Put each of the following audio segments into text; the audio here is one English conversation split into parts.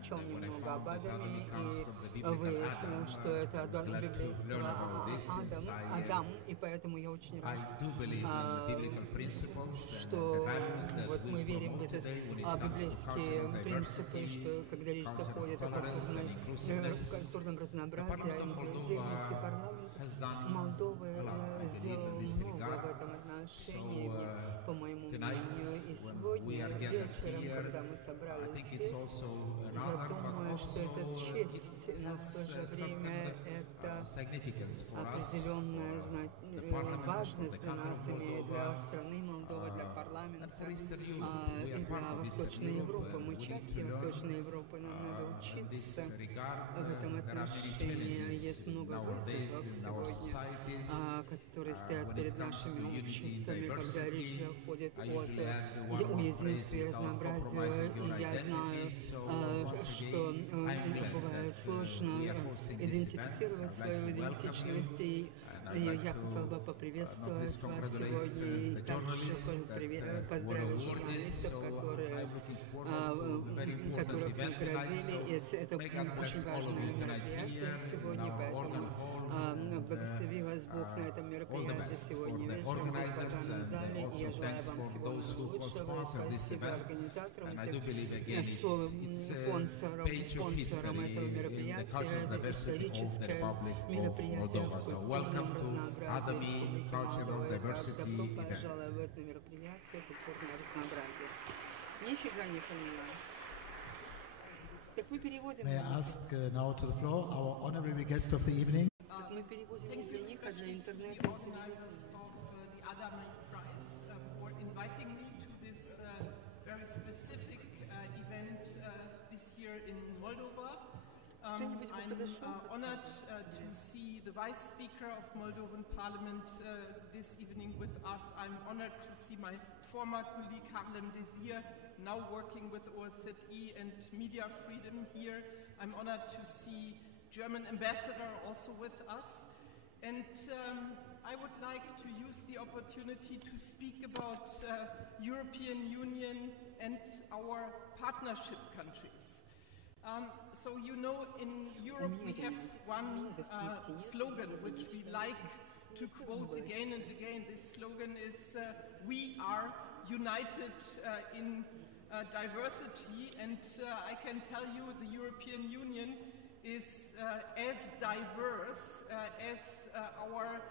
прочел немного об Адаме и выяснил, что это от библейского Адам, и поэтому я очень рад, что вот мы верим в эти библейские принципы, что когда речь заходит о культурном разнообразии, о инклюзивности, парламент Молдовы сделал много в этом отношении, по моему мнению. И сегодня вечером, когда мы собрались здесь, я думаю, что это честь, но в то же время это определенная важность для нас имеет, для страны Молдова, для парламента и для Восточной Европы. Мы часть Восточной Европы, нам надо учиться в этом отношении. Есть много вызовов сегодня, которые стоят перед нашими обществами, когда речь заходит о единстве и разнообразии. И я знаю, что бывает сложно идентифицировать свою идентичность, и я хотела бы поприветствовать вас сегодня и также поздравить журналистов, которых наградили. Это очень важное мероприятие сегодня, поэтому благослови вас Бог на этом мероприятии сегодня вечером в зазорном зале, и я желаю вам всего наилучшего, и спасибо организаторам, спонсорам этого мероприятия. Это историческое мероприятие в культурном разнообразии Республики Молдова. Добро пожаловать на мероприятие «Культурное разнообразие». Нифига не понимаю. Так мы переводим. May I ask now to the floor our honorary guest of the evening? Мы переводим для них, а для интернета. Organizers of the ADAMI Prize for inviting me to this very specific event this year in Moldova. I'm honored to see the Vice Speaker of Moldovan Parliament this evening with us. I'm honored to see my former colleague Harlem Desir, now working with OSZE and media freedom here. I'm honored to see German ambassador also with us. And I would like to use the opportunity to speak about European Union and our partnership countries. So you know, in Europe we have one slogan which we like to quote again and again. This slogan is, we are united in diversity, and I can tell you the European Union is as diverse as our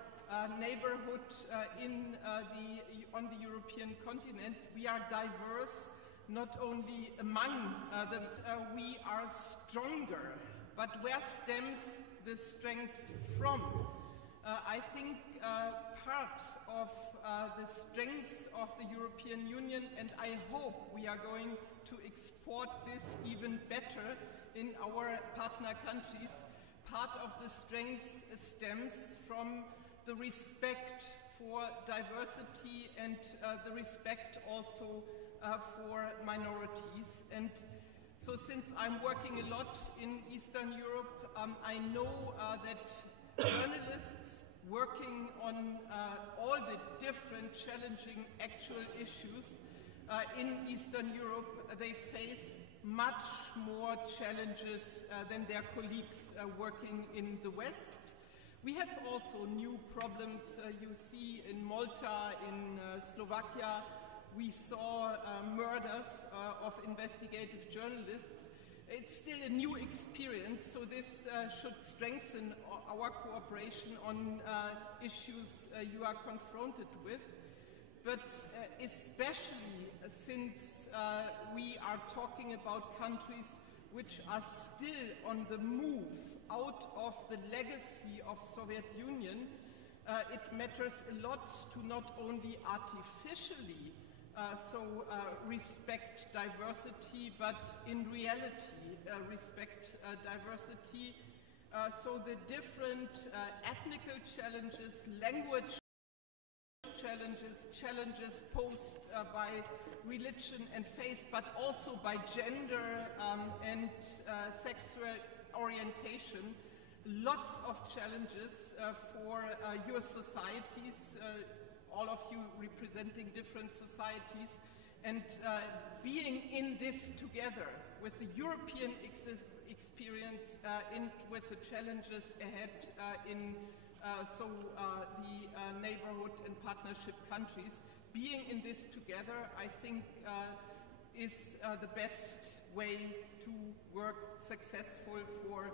neighborhood on the European continent. We are diverse not only among them, we are stronger. But where stems the strength from? I think part of the strength of the European Union, and I hope we are going to export this even better in our partner countries, part of the strength stems from the respect for diversity and the respect also for minorities. And so since I'm working a lot in Eastern Europe, I know that journalists working on all the different challenging actual issues in Eastern Europe, they face much more challenges than their colleagues working in the West. We have also new problems. You see in Malta, in Slovakia, we saw murders of investigative journalists. It's still a new experience, so this should strengthen our cooperation on issues you are confronted with. But especially since we are talking about countries which are still on the move out of the legacy of Soviet Union, it matters a lot to not only artificially respect diversity, but in reality respect diversity. So the different ethnical challenges, language challenges posed by religion and faith, but also by gender and sexual orientation. Lots of challenges for your societies, all of you representing different societies, and being in this together with the European experience and with the challenges ahead in the neighborhood and partnership countries. Being in this together, I think, is the best way to work successful for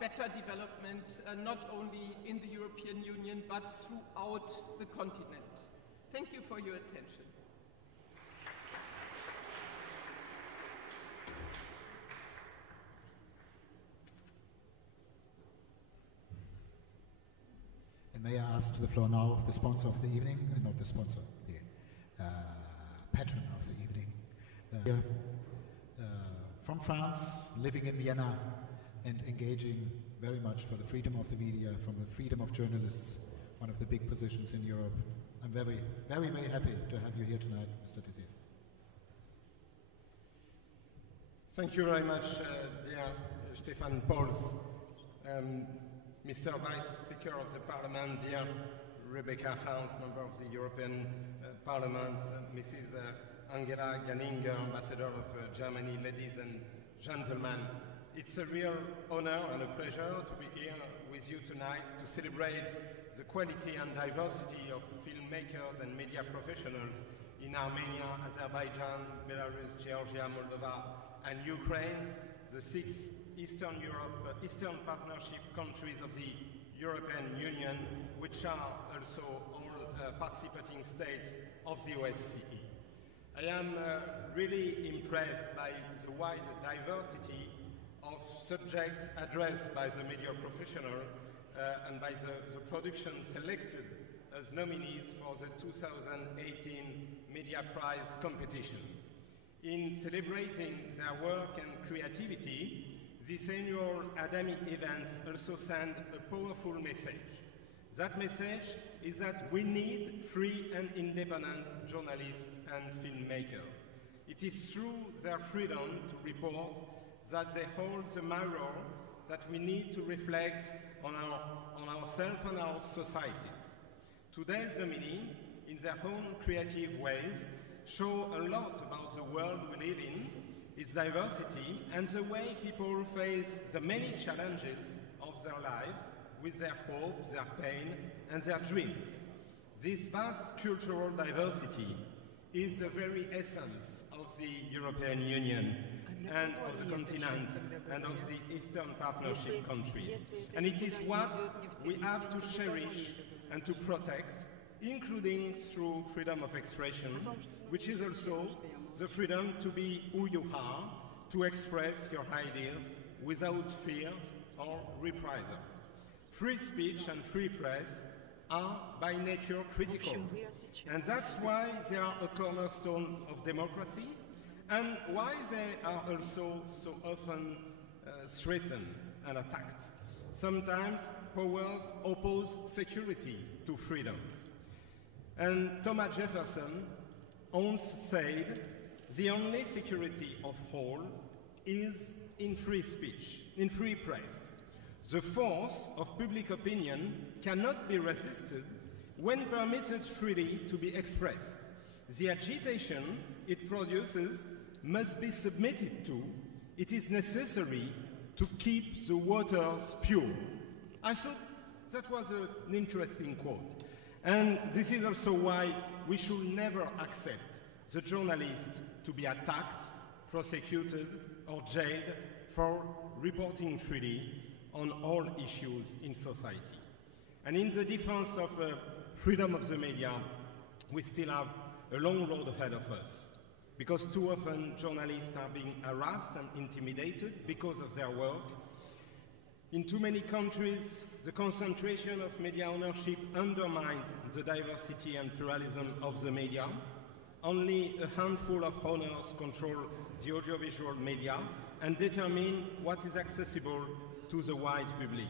better development, not only in the European Union, but throughout the continent. Thank you for your attention. And may I ask to the floor now the sponsor of the evening, not the sponsor, the patron of the evening. From France, living in Vienna and engaging very much for the freedom of the media, from the freedom of journalists, one of the big positions in Europe. I'm very, very, very happy to have you here tonight, Mr. Tissier. Thank you very much, dear Stefan Pauls, Mr. Vice Speaker of the Parliament, dear Rebecca Harms, Member of the European Parliament, Mrs. Angela Ganninger, Ambassador of Germany, ladies and gentlemen. It's a real honor and a pleasure to be here with you tonight to celebrate the quality and diversity of filmmakers and media professionals in Armenia, Azerbaijan, Belarus, Georgia, Moldova, and Ukraine, the 6 Eastern Partnership countries of the European Union, which are also all participating states of the OSCE. I am really impressed by the wide diversity of subjects addressed by the media professional and by the production selected as nominees for the 2018 Media Prize competition. In celebrating their work and creativity, this annual ADAMI events also send a powerful message. That message is that we need free and independent journalists and filmmakers. It is through their freedom to report that they hold the mirror that we need to reflect on ourselves and our societies. Today's nominees, in their own creative ways, show a lot about the world we live in, its diversity, and the way people face the many challenges of their lives with their hopes, their pain, and their dreams. This vast cultural diversity is the very essence of the European Union and of the continent and of the Eastern Partnership countries. And it is what we have to cherish and to protect, including through freedom of expression, which is also the freedom to be who you are, to express your ideas without fear or reprisal. Free speech and free press are by nature critical, and that's why they are a cornerstone of democracy and why they are also so often threatened and attacked. Sometimes powers oppose security to freedom. And Thomas Jefferson once said, "The only security of all is in free speech, in free press. The force of public opinion cannot be resisted when permitted freely to be expressed. The agitation it produces must be submitted to. It is necessary to keep the waters pure." I thought that was an interesting quote. And this is also why we should never accept the journalist to be attacked, prosecuted, or jailed for reporting freely on all issues in society. And in the defense of freedom of the media, we still have a long road ahead of us, because too often journalists are being harassed and intimidated because of their work. In too many countries, the concentration of media ownership undermines the diversity and pluralism of the media. Only a handful of owners control the audiovisual media and determine what is accessible to the wide public.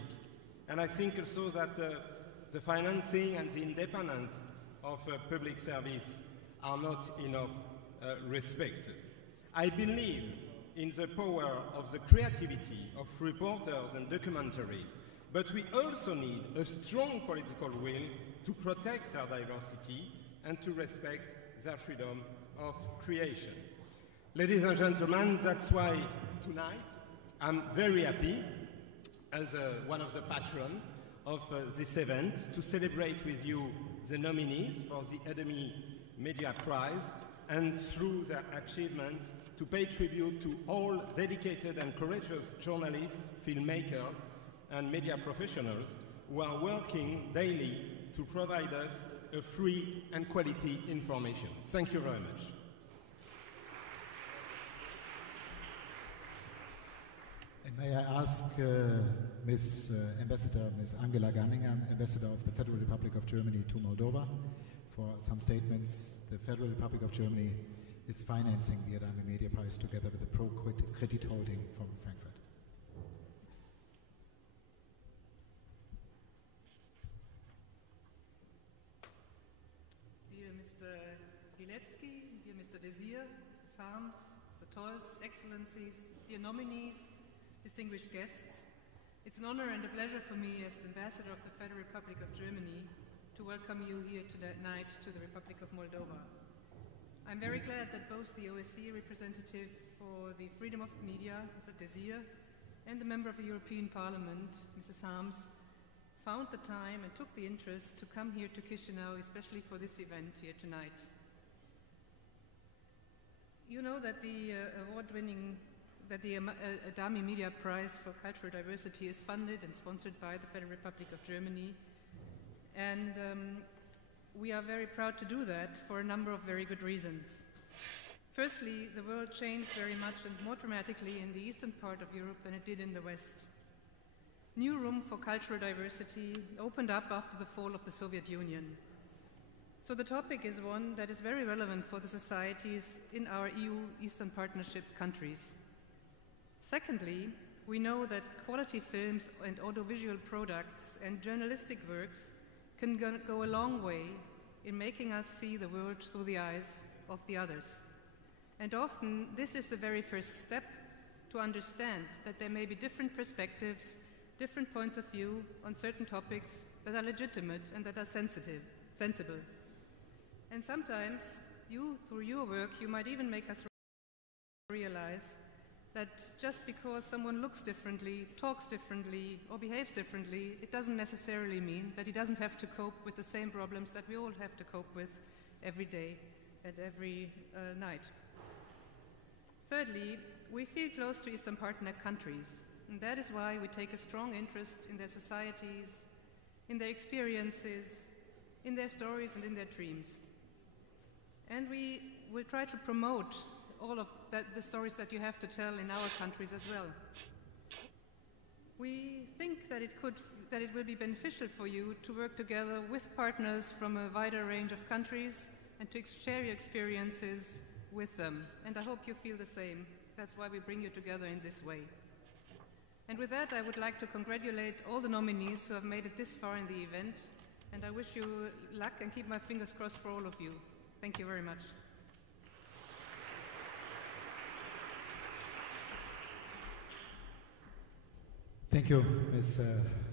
And I think also that the financing and the independence of public service are not enough respected. I believe in the power of the creativity of reporters and documentaries, but we also need a strong political will to protect their diversity and to respect their freedom of creation. Ladies and gentlemen, that's why tonight I'm very happy as one of the patrons of this event to celebrate with you the nominees for the ADAMI Media Prize and through their achievement to pay tribute to all dedicated and courageous journalists, filmmakers and media professionals who are working daily to provide us a free and quality information. Thank you very much. And may I ask Ms. Ambassador, Ms. Angela Ganninger, Ambassador of the Federal Republic of Germany to Moldova, for some statements. The Federal Republic of Germany is financing the ADAMI Media Prize together with the Pro Credit Holding from Frankfurt. Dear Mr. Hiletsky, dear Mr. Desir, Mrs. Harms, Mr. Tolz, Excellencies, dear nominees, distinguished guests, it's an honor and a pleasure for me as the Ambassador of the Federal Republic of Germany to welcome you here tonight to the Republic of Moldova. I'm very glad that both the OSCE representative for the freedom of media, Mr. Desir, and the member of the European Parliament, Mrs. Harms, found the time and took the interest to come here to Chisinau, especially for this event here tonight. You know that the ADAMI Media Prize for Cultural Diversity is funded and sponsored by the Federal Republic of Germany. And we are very proud to do that for a number of very good reasons. Firstly, the world changed very much and more dramatically in the eastern part of Europe than it did in the West. New room for cultural diversity opened up after the fall of the Soviet Union. So the topic is one that is very relevant for the societies in our EU Eastern Partnership countries. Secondly, we know that quality films and audiovisual products and journalistic works can go a long way in making us see the world through the eyes of the others. And often, this is the very first step to understand that there may be different perspectives, different points of view on certain topics that are legitimate and that are sensible. And sometimes, through your work, you might even make us realize that just because someone looks differently, talks differently, or behaves differently, it doesn't necessarily mean that he doesn't have to cope with the same problems that we all have to cope with every day and every night. Thirdly, we feel close to Eastern Partner countries, and that is why we take a strong interest in their societies, in their experiences, in their stories and in their dreams. And we will try to promote all of the stories that you have to tell in our countries as well. We think that it will be beneficial for you to work together with partners from a wider range of countries and to share your experiences with them. And I hope you feel the same. That's why we bring you together in this way. And with that, I would like to congratulate all the nominees who have made it this far in the event. And I wish you luck and keep my fingers crossed for all of you. Thank you very much. Thank you, Ms.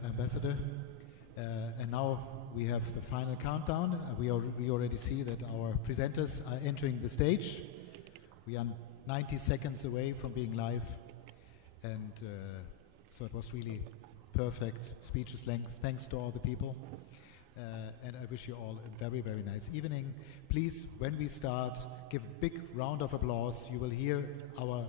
Ambassador. And now we have the final countdown. We already see that our presenters are entering the stage. We are 90 seconds away from being live. And so it was really perfect speeches length. Thanks to all the people. And I wish you all a very, very nice evening. Please, when we start, give a big round of applause. You will hear our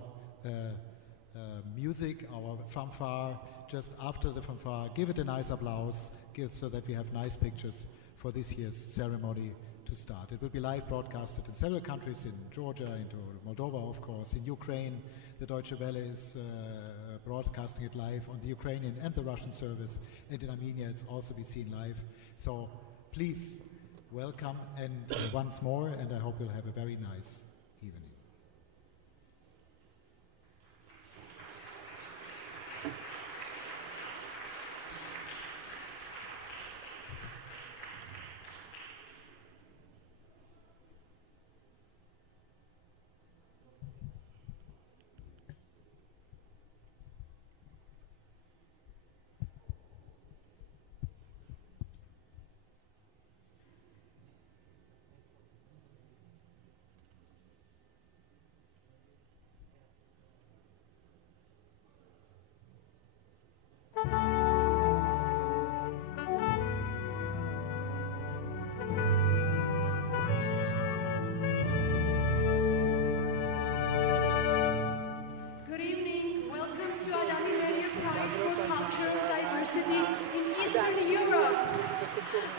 music, our fanfare, just after the fanfare. Give it a nice applause, so that we have nice pictures for this year's ceremony to start. It will be live broadcasted in several countries, in Georgia, into Moldova, of course, in Ukraine. The Deutsche Welle is broadcasting it live on the Ukrainian and the Russian service, and in Armenia it's also be seen live. So please welcome and once more, and I hope you'll have a very nice evening.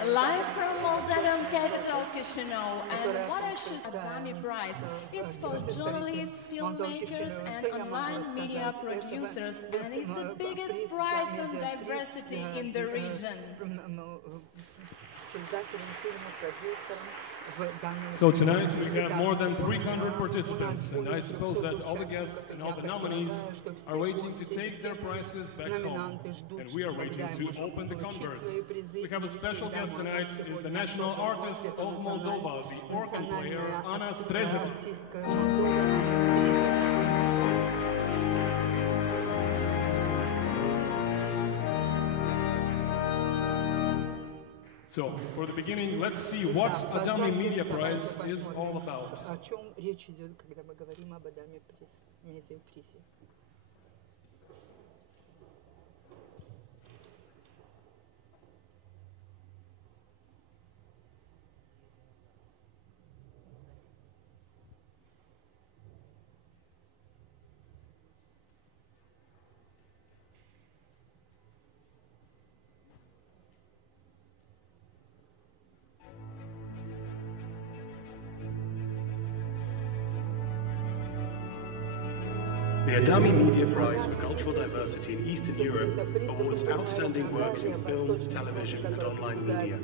Live from Moldovan capital Chisinau, and what I should ADAMI prize. It's for journalists, filmmakers, and online media producers, and it's the biggest prize on diversity in the region. So tonight we have more than 300 participants, and I suppose that all the guests and all the nominees are waiting to take their prizes back home, and we are waiting to open the converts. We have a special guest tonight, is the national artist of Moldova, the organ player Anna Strezeva. So, for the beginning, let's see what ADAMI Media Prize is all about. О чем речь идет, когда мы говорим об ADAMI медиапризе? The ADAMI Media Prize for Cultural Diversity in Eastern Europe awards outstanding works in film, television and online media.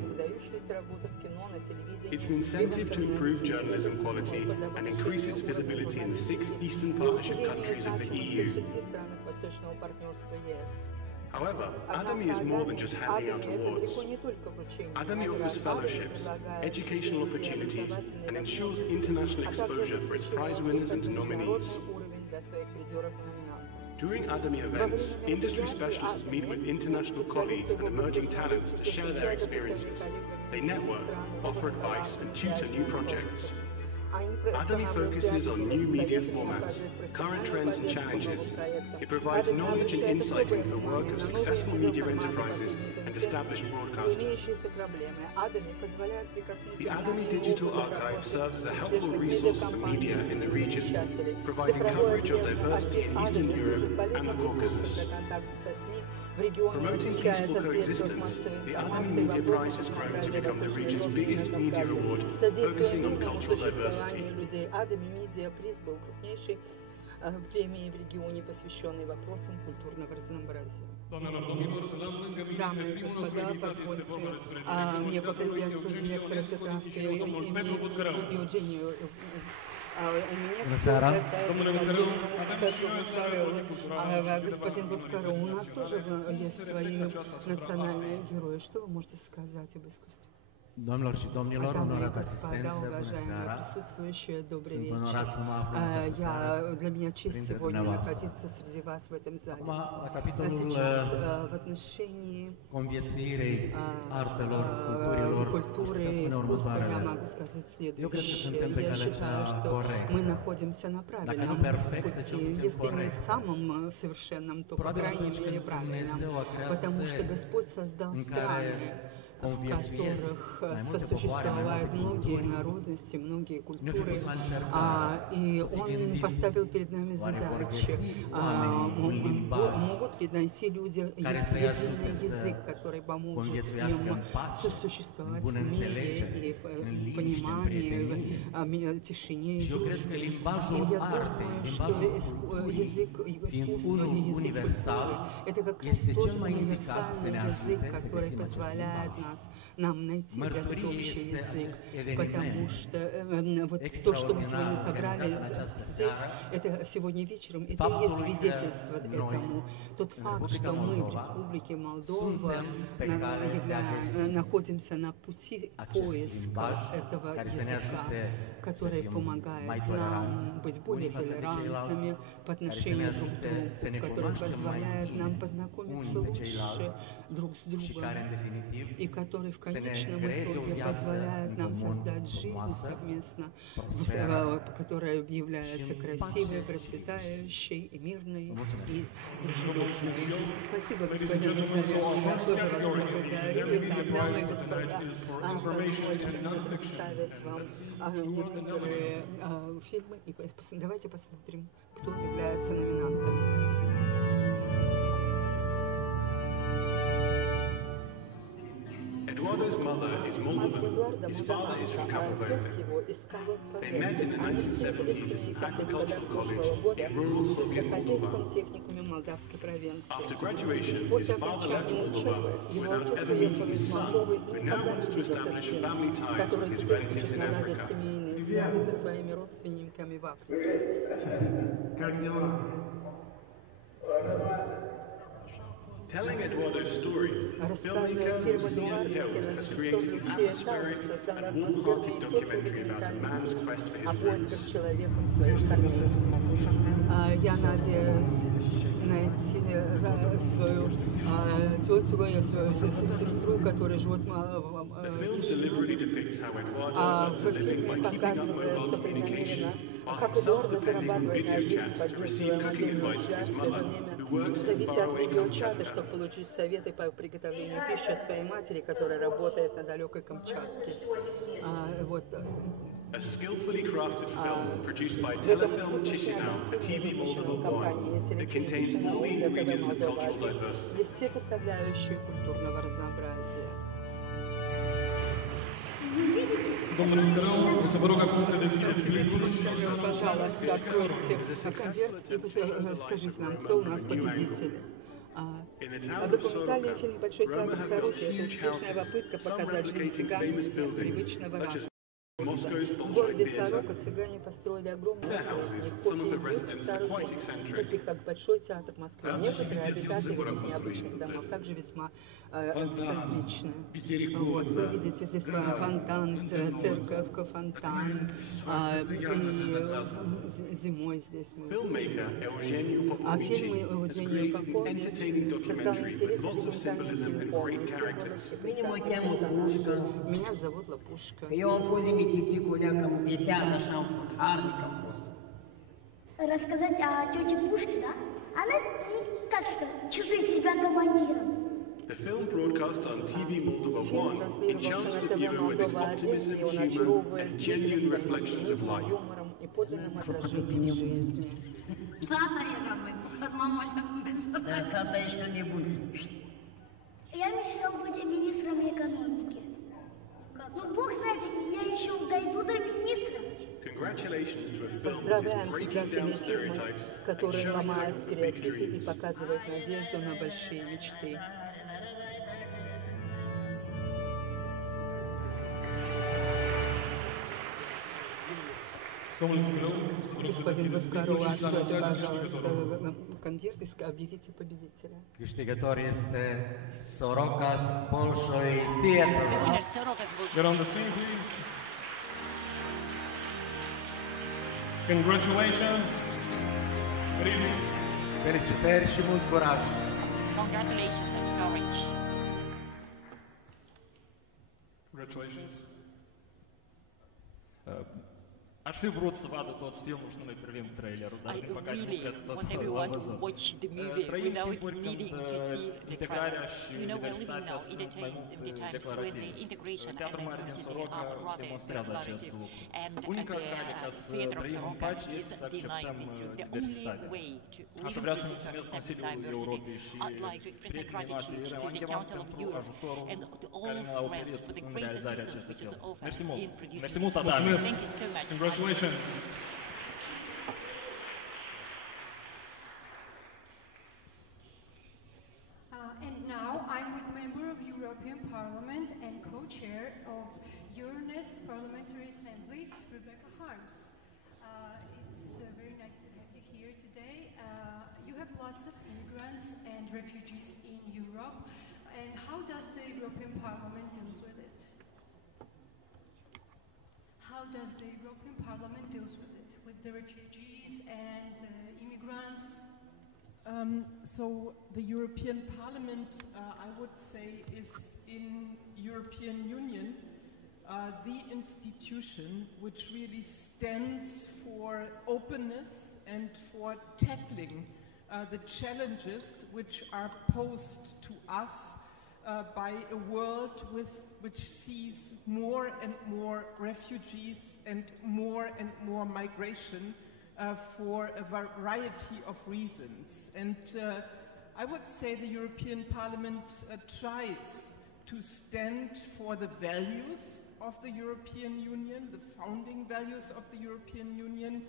It's an incentive to improve journalism quality and increase its visibility in the 6 Eastern Partnership countries of the EU. However, ADAMI is more than just handing out awards. ADAMI offers fellowships, educational opportunities, and ensures international exposure for its prize winners and nominees. During ADAMI events, industry specialists meet with international colleagues and emerging talents to share their experiences. They network, offer advice, and tutor new projects. ADAMI focuses on new media formats, current trends and challenges. It provides knowledge and insight into the work of successful media enterprises and established broadcasters. The ADAMI Digital Archive serves as a helpful resource for media in the region, providing coverage of diversity in Eastern Europe and the Caucasus. Promoting peaceful coexistence, the ADAMI Media Prize has grown to become the region's biggest media award, focusing on cultural diversity. Премии в регионе, посвященной вопросам культурного разнообразия. Дамы и господа, позвольте мне поприветствовать директора Светланской Евгению. Господин Буткаро, у нас тоже есть свои национальные герои. Что вы можете сказать об искусстве? Domnilor și domnilor, onorată asistență, bună seara! Sunt onorat să mă aflu în această seară printre dumneavoastră. Acum, la capitolul conviețuirei artelor, culturilor, aș putea spune următoarele. Eu cred că suntem pe calea cea corectă. Dacă nu perfectă, cel puțin corectă. Probabil atunci când Dumnezeu a creat țări în care conviețuiesc mai multe popoare, mai multe culturi, ne-a făcut la încercare să fie gândim oare vor găsi oamenii un limbaj care să-i ajute să conviețuiască în pace, în bună înțelegere, în liniște, în prietenie. Și eu cred că limbajul artei, limbajul culturii, fiind unul universal, este cel mai indicat să ne ajute să găsim acest limbaj. Нам найти общий язык, потому что вот то, что мы сегодня собрали здесь, это сегодня вечером, это и есть свидетельство этому. Тот факт, что мы в Республике Молдова находимся на пути поиска этого языка, который помогает нам быть более толерантными по отношению друг к другу, который позволяет нам познакомиться лучше друг с другом, и который в конечном итоге позволяет нам создать жизнь совместно, которая является красивой, процветающей, и мирной, и дружелюбной. Спасибо, господин Николаевич. Я тоже вас благодарю. Итак, дамы и господа, позвольте представить вам некоторые фильмы, и давайте посмотрим, кто является номинантами. Eduardo's mother is Moldovan, his father is from Cabo Verde. They met in the 1970s as an agricultural college in rural Soviet Moldova. After graduation, his father left Moldova without ever meeting his son, who now wants to establish family ties with his relatives in Africa. Telling Eduardo's story, filmmaker Lucia Teut has created an atmospheric and warm-hearted documentary about a man's quest for his roots. Я надеюсь найти свою тетю и свою сестру, которые живут The film deliberately depicts how Eduardo earns a living by keeping up mobile communication, while himself depending on video chats to receive cooking advice from his mother, who works in faraway Kamchatka. чтобы получить советы по приготовлению пищи от своей матери, которая работает на далекой Камчатке. A skillfully crafted film produced by Telefilm Chisinau for TV Moldova 1 that contains all the ingredients of cultural diversity. Есть все составляющие культурного разнообразия. Domnul Micălău, să vă rog acum să deschideți clipul și să Пожалуйста, откройте конверт и скажите нам, кто у нас победители. Документальный фильм «Большой театр Сороки» — это успешная попытка показать жизнь цыган привычного ранга. В городе Сорока цыгане построили огромные таких как Большой театр Москвы. Некоторые обитатели необычных домов также весьма эксцентричны. Вот, вы видите здесь фонтан, церковь, фонтан, и зимой здесь мы. А фильмы Евгению Поповичу создал интересный документальный фильм. Меня зовут Лапушка. Рассказать о тете Пушке, да? Она, как сказать, чувствует себя командиром. The film broadcast on TV Moldova 1 enchants the viewer with its optimism, humor, and genuine reflections of life. Tata era mai mama Да, тата еще не будет. Я мечтал быть министром экономики. Ну, Бог знает, я еще дойду до министра. Congratulations to a film that is breaking down stereotypes and showing hope for big dreams. Показывает надежду на большие мечты. Господин Васкару, откройте, пожалуйста, конверт и объявите победителя. Câștigător este Soroka z Bolshoi Theatre. Get on the scene, please. Congratulations. Good evening. Felicitări și mult curaj. Congratulations and courage. Congratulations. Aș fi vrut să vadă toți filmul și nu mai privim trailerul, dar din păcate nu cred că toți l-au văzut. Trăim timpuri când integrarea și diversitatea sunt mai mult declarative. Teatrul Mare din Soroca demonstrează acest lucru. Unica cale ca să trăim în pace este să acceptăm diversitatea. Aș vrea să mulțumesc Consiliul Europei și prietenii noștri irlandeni pentru ajutorul care ne-a oferit în realizarea acestui film. Mersi mult! Mersi mult, ADAMI! Congratulations! And now I'm with member of European Parliament and co-chair of Euronest Parliamentary Assembly, Rebecca Harms. It's very nice to have you here today. You have lots of immigrants and refugees in Europe. And how does the European Parliament deals with it? How does the European Parliament deals with it, with the refugees and the immigrants? So the European Parliament, I would say, is in European Union the institution which really stands for openness and for tackling the challenges which are posed to us by a world which sees more and more refugees and more migration for a variety of reasons. And I would say the European Parliament tries to stand for the values of the European Union, the founding values of the European Union,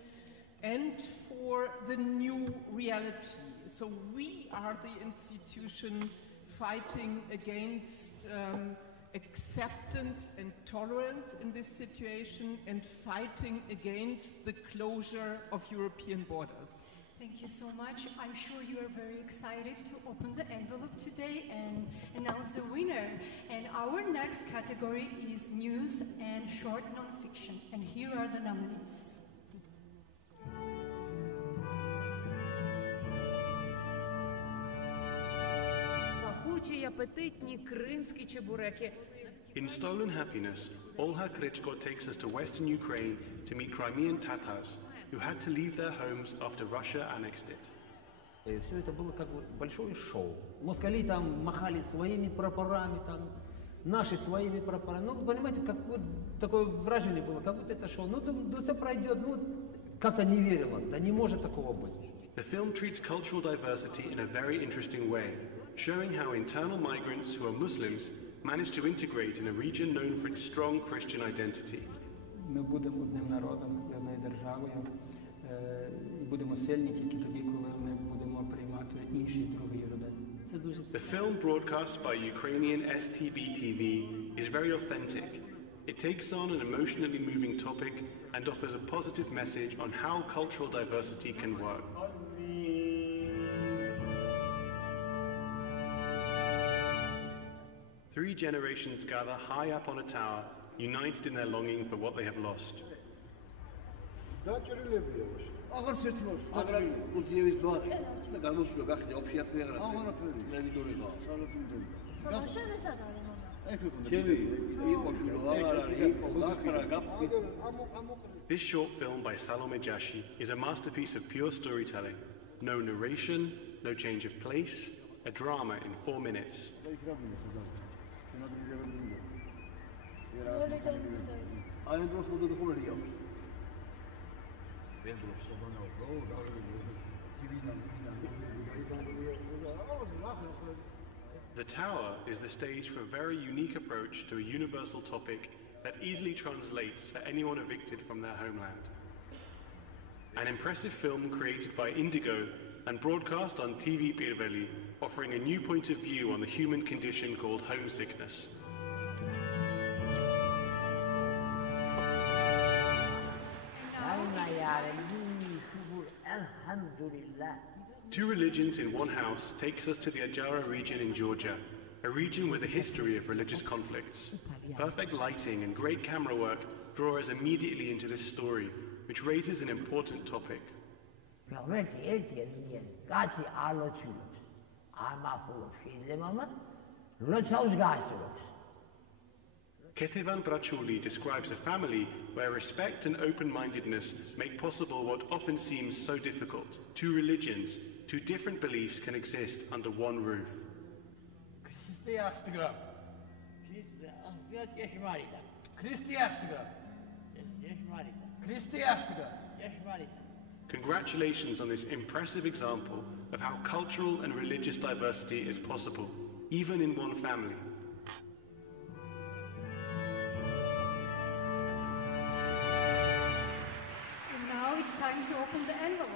and for the new reality. So we are the institution fighting against acceptance and tolerance in this situation and fighting against the closure of European borders. Thank you so much. I'm sure you are very excited to open the envelope today and announce the winner. And our next category is news and short nonfiction. And here are the nominees. In Stolen Happiness, Olha Krychko takes us to western Ukraine to meet Crimean Tatars who had to leave their homes after Russia annexed it. И все это было как бы большое шоу. Москали там махали своими прапорами, там, наши своими прапорами. Ну, понимаете, как вот такое выражение было, как будто это шоу. Ну, все пройдет, ну, как-то не верилось, да не может такого быть. The film treats cultural diversity in a very interesting way, showing how internal migrants who are Muslims manage to integrate in a region known for its strong Christian identity. Ми будемо одним народом, одною державою, і будемо сильні тільки тоді, коли ми будемо приймати інші другі родини. The film broadcast by Ukrainian STB TV is very authentic. It takes on an emotionally moving topic and offers a positive message on how cultural diversity can work. Three generations gather high up on a tower, united in their longing for what they have lost. This short film by Salome Jashi is a masterpiece of pure storytelling. No narration, no change of place, a drama in 4 minutes. The Tower is the stage for a very unique approach to a universal topic that easily translates for anyone evicted from their homeland. An impressive film created by Indigo and broadcast on TV Pirveli, offering a new point of view on the human condition called homesickness. Two Religions in One House takes us to the Adjara region in Georgia, a region with a history of religious conflicts. Perfect lighting and great camera work draw us immediately into this story, which raises an important topic. Ketevan Brachuli describes a family where respect and open-mindedness make possible what often seems so difficult. Two religions, two different beliefs can exist under one roof. Congratulations on this impressive example of how cultural and religious diversity is possible, even in one family. It's time to open the envelope.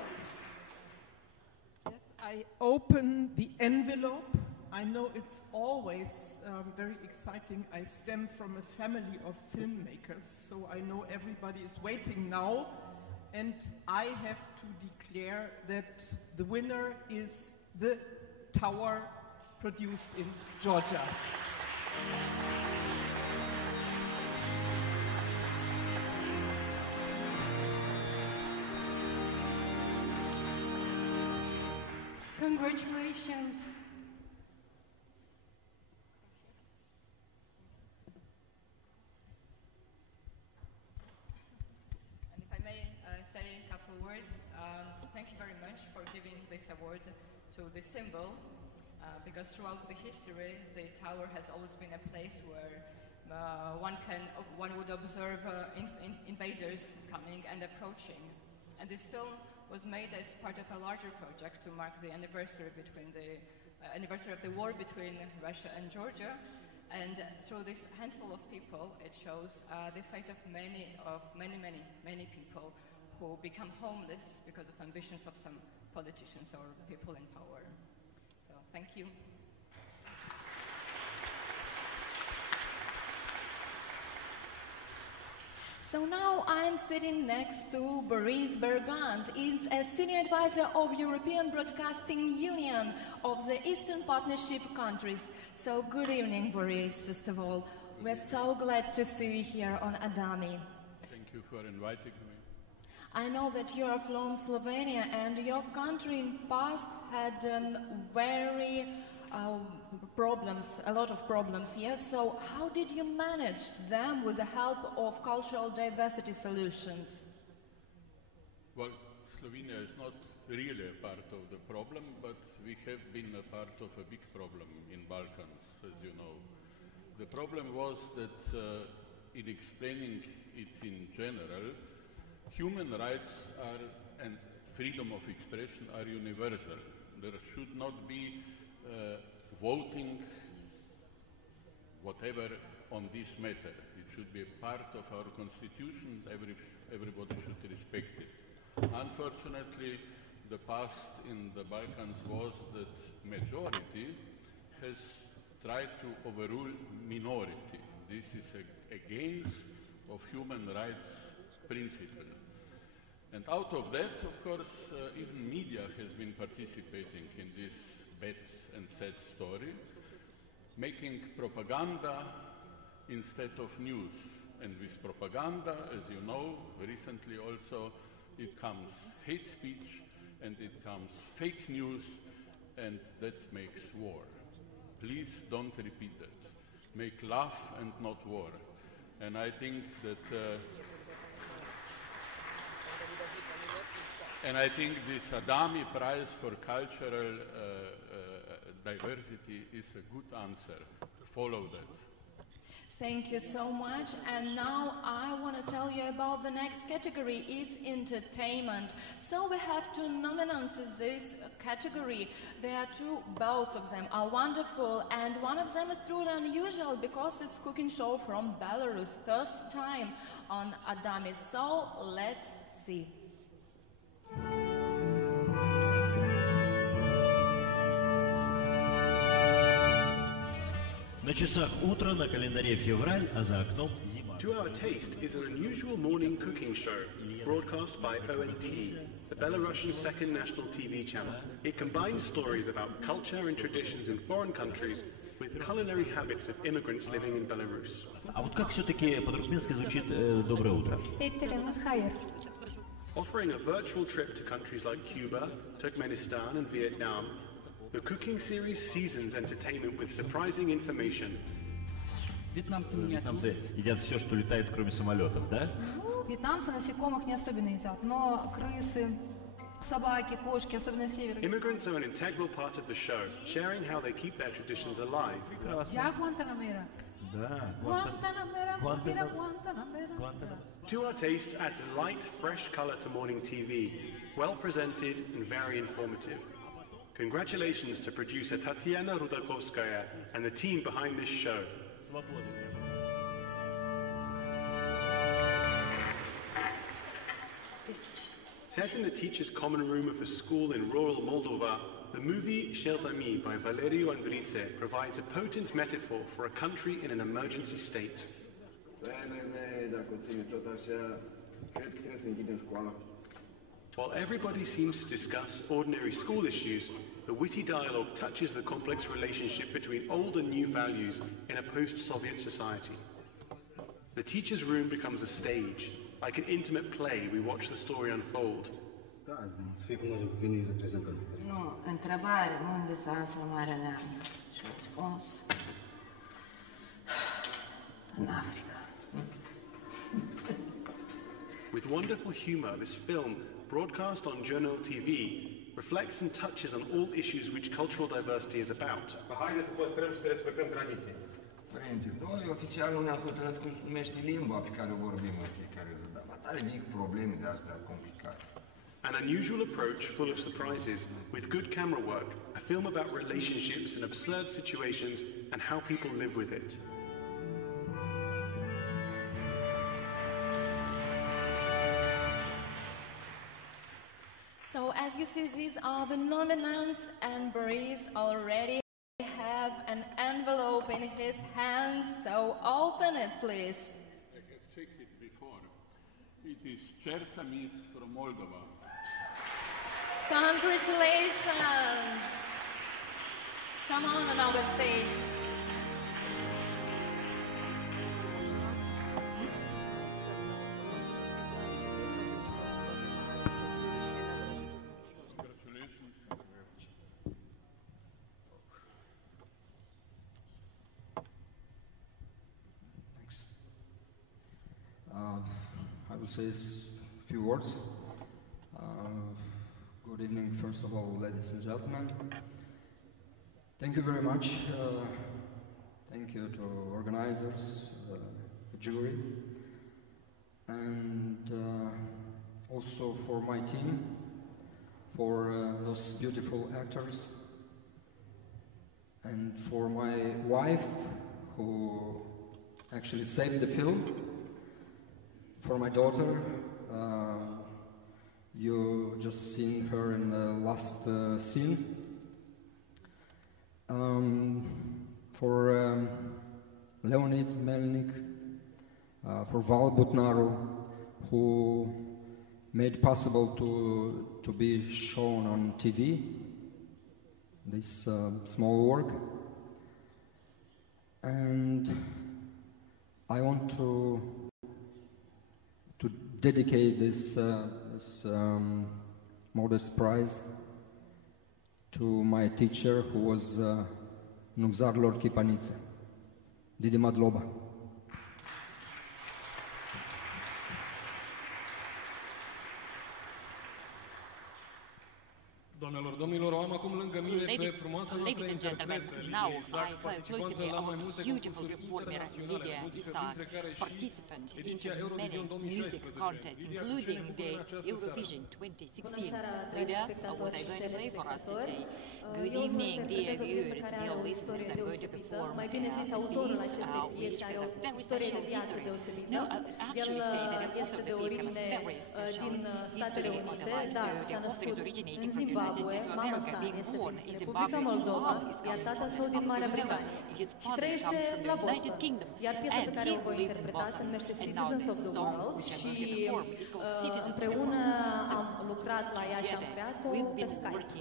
Yes, I open the envelope. I know it's always very exciting. I stem from a family of filmmakers, so I know everybody is waiting now. And I have to declare that the winner is The Tower, produced in Georgia. Congratulations. And if I may say a couple of words, thank you very much for giving this award to the symbol, because throughout the history, the tower has always been a place where one would observe invaders coming and approaching. And this film was made as part of a larger project to mark the anniversary of the war between Russia and Georgia. And through this handful of people, it shows the fate of many people who become homeless because of ambitions of some politicians or people in power. So thank you. So now I'm sitting next to Boris Bergant. He's a senior advisor of European Broadcasting Union of the Eastern Partnership countries. So good evening, Boris, first of all. We're so glad to see you here on ADAMI. Thank you for inviting me. I know that you are from Slovenia and your country in past had very a lot of problems, yes? So how did you manage them with the help of cultural diversity solutions? Well, Slovenia is not really a part of the problem, but we have been a part of a big problem in Balkans, as you know. The problem was that in explaining it in general, human rights and freedom of expression are universal. There should not be voting, whatever, on this matter. It should be a part of our constitution. Everybody should respect it. Unfortunately, the past in the Balkans was that majority has tried to overrule minority. This is against of human rights principle. And out of that, of course, even media has been participating in this bad and sad story, making propaganda instead of news. And with propaganda, as you know, recently also, it comes hate speech and it comes fake news, and that makes war. Please don't repeat that. Make love and not war. And I think that this ADAMI Prize for Cultural Diversity is a good answer. Follow that. Thank you so much. And now I want to tell you about the next category. It's entertainment. So we have two nominants in this category. There are two, both of them are wonderful, and one of them is truly unusual because it's a cooking show from Belarus, first time on ADAMI. So let's see. На часах утро, на календаре февраль, а за окном зима. To Our Taste is an unusual morning cooking show broadcast by ONT, the Belarusian second national TV channel. It combines stories about culture and traditions in foreign countries with culinary habits of immigrants living in Belarus. А вот как все-таки по-туркменски звучит «доброе утро»? Offering a virtual trip to countries like Cuba, Turkmenistan and Vietnam, the cooking series seasons entertainment with surprising information. Вьетнамцы едят все, что летает, кроме самолетов, да? Вьетнамцы насекомых не особенно едят, но крысы, собаки, кошки, особенно с севера. Immigrants are an integral part of the show, sharing how they keep their traditions alive. To Our Taste adds a light, fresh color to morning TV, well presented and very informative. Congratulations to producer Tatiana Rudakovskaya and the team behind this show. Set in the teacher's common room of a school in rural Moldova, the movie Chers Amis by Valeriu Andrițe provides a potent metaphor for a country in an emergency state. While everybody seems to discuss ordinary school issues, the witty dialogue touches the complex relationship between old and new values in a post-Soviet society. The teacher's room becomes a stage. Like an intimate play, we watch the story unfold. Nu, întrebare, unde se află Marea Neamă? Și răspuns, în Africa. With wonderful humor, this film, broadcast on Journal TV, reflects and touches on all issues which cultural diversity is about. Haideți să păstrăm și să respectăm tradiții. Părinte, noi oficialul ne-am hotărât cum se numește limba pe care o vorbim în fiecare zi, dar tare mic probleme de astea complicate. An unusual approach full of surprises, with good camera work, a film about relationships in absurd situations and how people live with it. So as you see, these are the nominants, and Boris already have an envelope in his hands, so open it, please. I have checked it before. It is Chersamis from Moldova. Congratulations! Come on our stage. I will say a few words. Good evening, first of all, ladies and gentlemen. Thank you very much. Thank you to organizers, jury, and also for my team, for those beautiful actors, and for my wife, who actually saved the film. For my daughter, you just seen her in the last scene. For Leonid Melnik, for Val Butnaru, who made possible to be shown on TV, this small work. And I want to dedicate this modest prize to my teacher, who was Nugzar Lor Kipanidze. Didi Madloba. Doamnelor, domnilor, am acum lângă mine pe frumoasa noastră interpretă, Isaac, participant in many music contests, including the Eurovision 2016. Leader, what I'm going to play for us today. Good evening, dear viewers, dear listeners. I'm going to perform a piece which has a very special history. No, I actually say that most of the piece have a very special history of the lives. The author is originating from the Mama sa este din Republica Moldova, iar tatăl său din Marea Britanie. Și trăiește la Boston. Iar piesa pe care o voi interpreta se numește Citizens of the World și împreună am lucrat la ea și am creat-o pe Skype.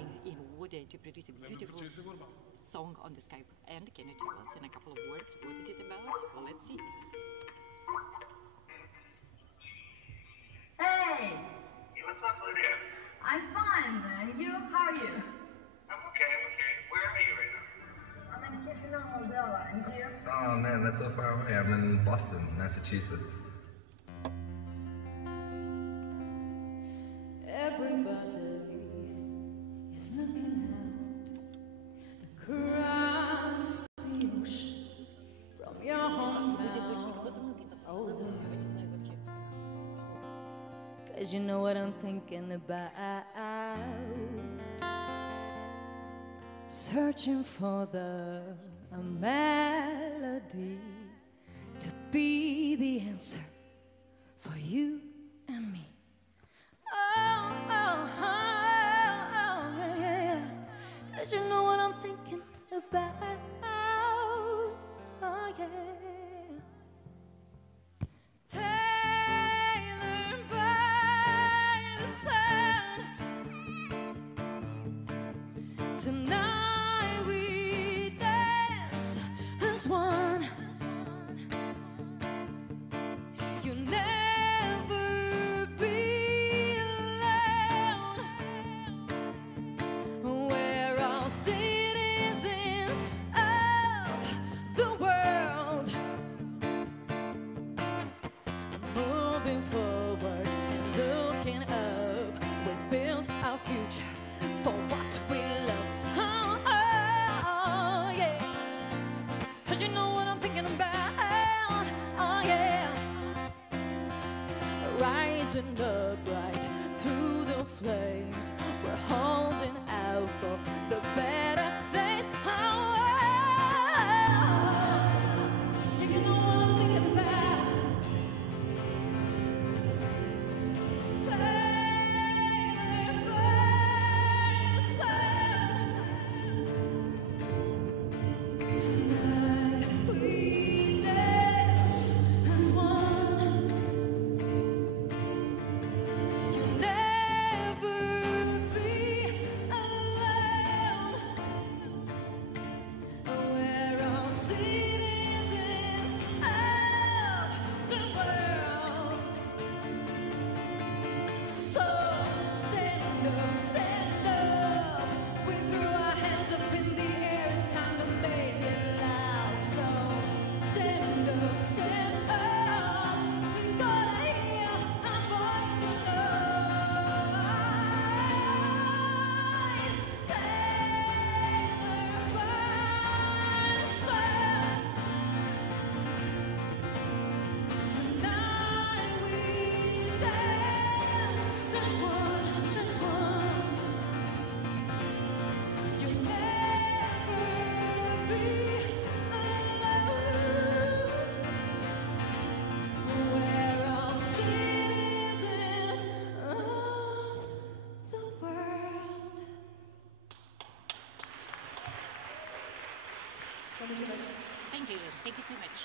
To produce a beautiful song on the Skype. And can you tell us in a couple of words what is it about? So let's see. Hey! Hey, what's up, Lydia? I'm fine, man. You? How are you? I'm okay. Where are you right now? I'm in Chisinau, Moldova. And you? Oh man, that's so far away. I'm in Boston, Massachusetts. Everybody is looking out across the ocean from your hometown. Cause you know what I'm thinking about. Searching for a melody to be the answer for you and me. Yeah. Cause you know what I'm thinking about. Oh, yeah. Tailored by the sun. Tonight we dance as one. You never be alone. We're all citizens of the world, moving forward and looking up. We build our future for what we love. Oh, yeah. 'Cause you know what I'm thinking about. Oh, yeah. Rising up right through the flames. Thank you. Thank you so much.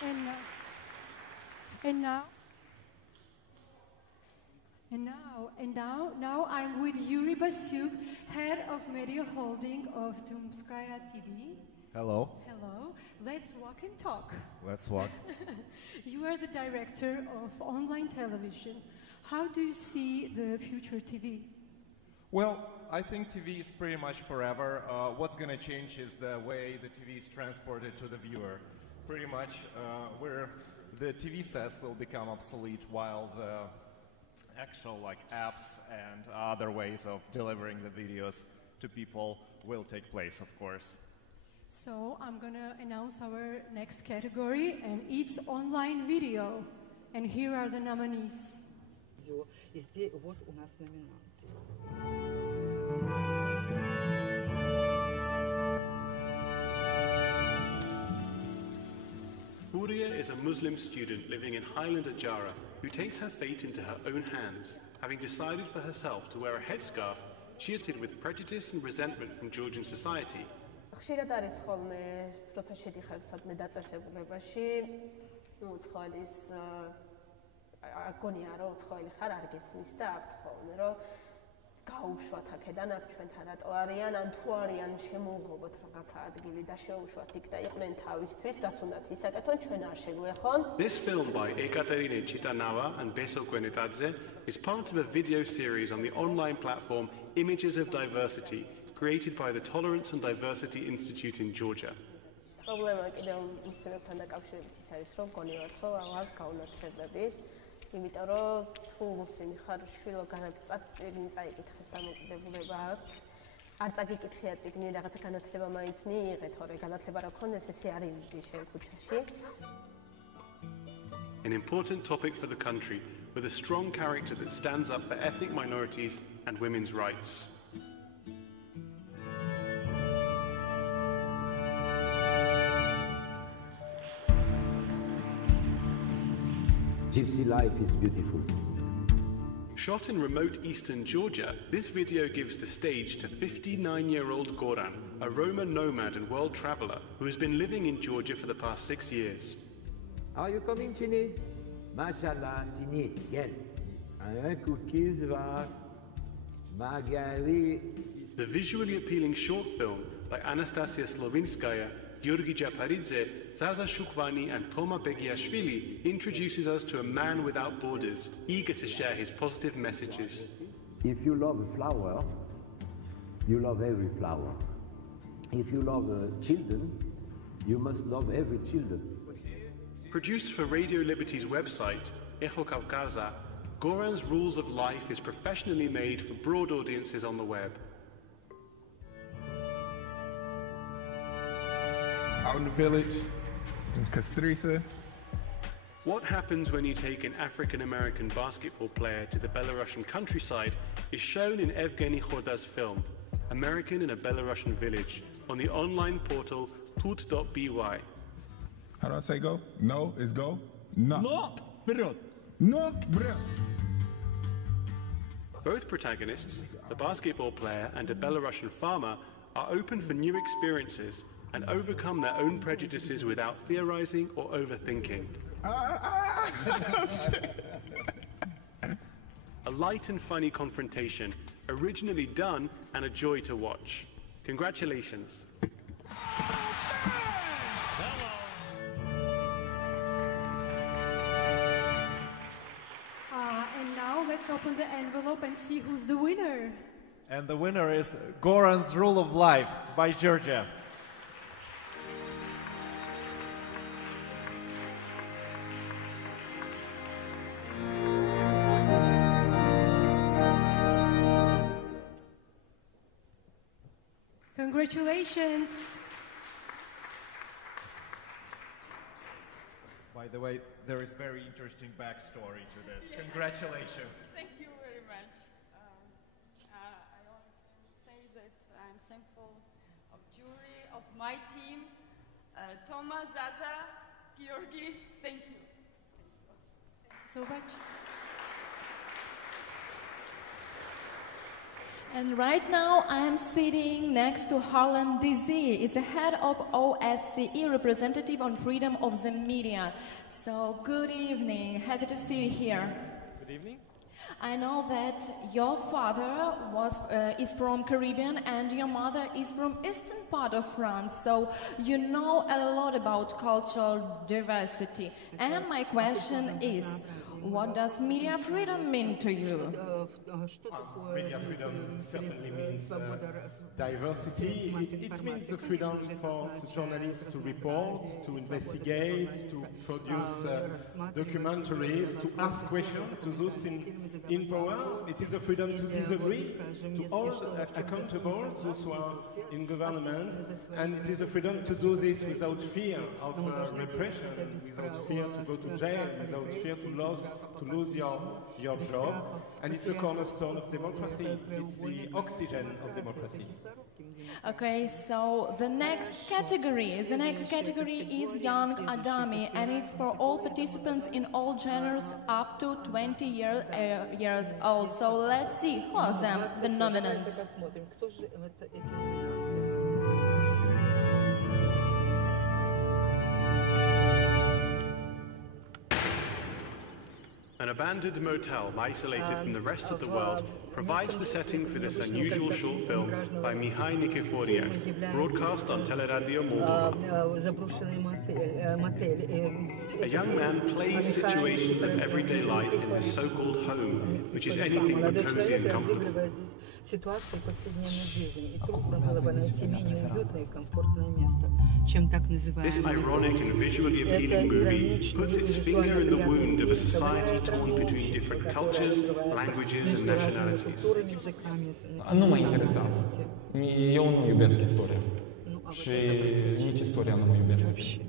Now I'm with Yuri Basyuk, head of media holding of Tumskaya TV. Hello. Hello. Let's walk and talk. Let's walk. You are the director of online television. How do you see the future TV? Well, I think TV is pretty much forever. What's going to change is the way the TV is transported to the viewer. Pretty much where the TV sets will become obsolete while the actual apps and other ways of delivering the videos to people will take place, of course. So I'm going to announce our next category, and it's online video. And here are the nominees. Huriya is a Muslim student living in Highland Ajara who takes her fate into her own hands. Having decided for herself to wear a headscarf, she is hit with prejudice and resentment from Georgian society. ხშირად არის ხოლმე, როცა შედიხარ სადმე დაწესებულებაში, უცხოელის აგონია რომ უცხოელი ხარ არ გესმის და აქვთ ხოლმე რომ გაუშვათ აქედან აქ ჩვენთან რატო არიან, ან თუ არიან შემოუღობოთ რაღაცა ადგილი და შეუშვათ იქ და იყვნენ თავისთვის, რაც უნდათ ისაკეთონ, ჩვენ არ შეგვეხონ. This film by Ekaterina Chitanava and Beso Kwenetadze is part of a video series on the online platform Images of Diversity, created by the Tolerance and Diversity Institute in Georgia. პრობლემა კიდევ მუსლიმებთან დაკავშირებით ის არის, რომ გონივართ, რომ აღარ გაუნათლებები, იმიტომ რომ თუ მუსლიმი ხარ, შვილო წაიკითხეს დამოკიდებულება აქვს, არ წაგიკითხია წიგნი, რაღაცა განათლება მაინც მიიღე, თორე განათლება რა ქონდეს, ესე არ იმდი შენ ქუჩაში. An important topic for the country, with a strong character that stands up for ethnic minorities and women's rights. Gypsy life is beautiful. Shot in remote eastern Georgia, this video gives the stage to 59-year-old Goran, a Roma nomad and world traveler who has been living in Georgia for the past 6 years. Are you coming, Chini? Mashallah, Chini, gel. Cookies var. Margari. The visually appealing short film by Anastasia Slovinskaya, Georgi Japaridze, Zaza Shukvani and Toma Begiashvili introduces us to a man without borders, eager to share his positive messages. If you love a flower, you love every flower. If you love children, you must love every children. Produced for Radio Liberty's website, Echo Kavkaza, Goran's Rules of Life is professionally made for broad audiences on the web. Out in the village, in Kastritsa. What happens when you take an African-American basketball player to the Belarusian countryside is shown in Evgeny Khoda's film, American in a Belarusian Village, on the online portal tut.by. How do I say go? No is go? No. No, вперед. No, вперед. Both protagonists, the basketball player and a Belarusian farmer, are open for new experiences and overcome their own prejudices without theorizing or overthinking. A light and funny confrontation, originally done and a joy to watch. Congratulations. And now let's open the envelope and see who's the winner. And the winner is Goran's Rule of Life by Georgia. Congratulations. By the way, there is very interesting backstory to this. Congratulations. Thank you very much. I want to say that I'm thankful of jury, of my team, Thomas, Zaza, Georgi, thank you. Thank you so much. And right now I'm sitting next to Harlan Dizzy. It's the head of OSCE, representative on freedom of the media. So good evening, happy to see you here. Good evening. I know that your father is from Caribbean and your mother is from eastern part of France. So you know a lot about cultural diversity. And my question is, what does media freedom mean to you? Media freedom certainly means diversity. It means the freedom for the journalists to report, to investigate, to produce documentaries, to ask questions to those in power. It is a freedom to disagree, to hold accountable those who are in government, and it is a freedom to do this without fear of repression, without fear to go to jail, without fear to lose your job. And it's a cornerstone of democracy. It's the oxygen of democracy. Okay, so the next category is Young ADAMI, and it's for all participants in all genres up to 20 years old. So let's see who are the nominants. An abandoned motel isolated from the rest of the world provides the setting for this unusual short film by Mihai Nikiforiak, broadcast on Teleradio Moldova. A young man plays situations of everyday life in this so-called home, which is anything but cozy and comfortable. Ситуации повседневной жизни, и трудно было бы найти менее уютное и комфортное место, чем так называемое. This ironic and visually appealing movie puts its finger in the wound of a society torn between different cultures, languages and nationalities. Nu mă interesează. Eu nu iubesc istoria. Și nici istoria nu mă iubește.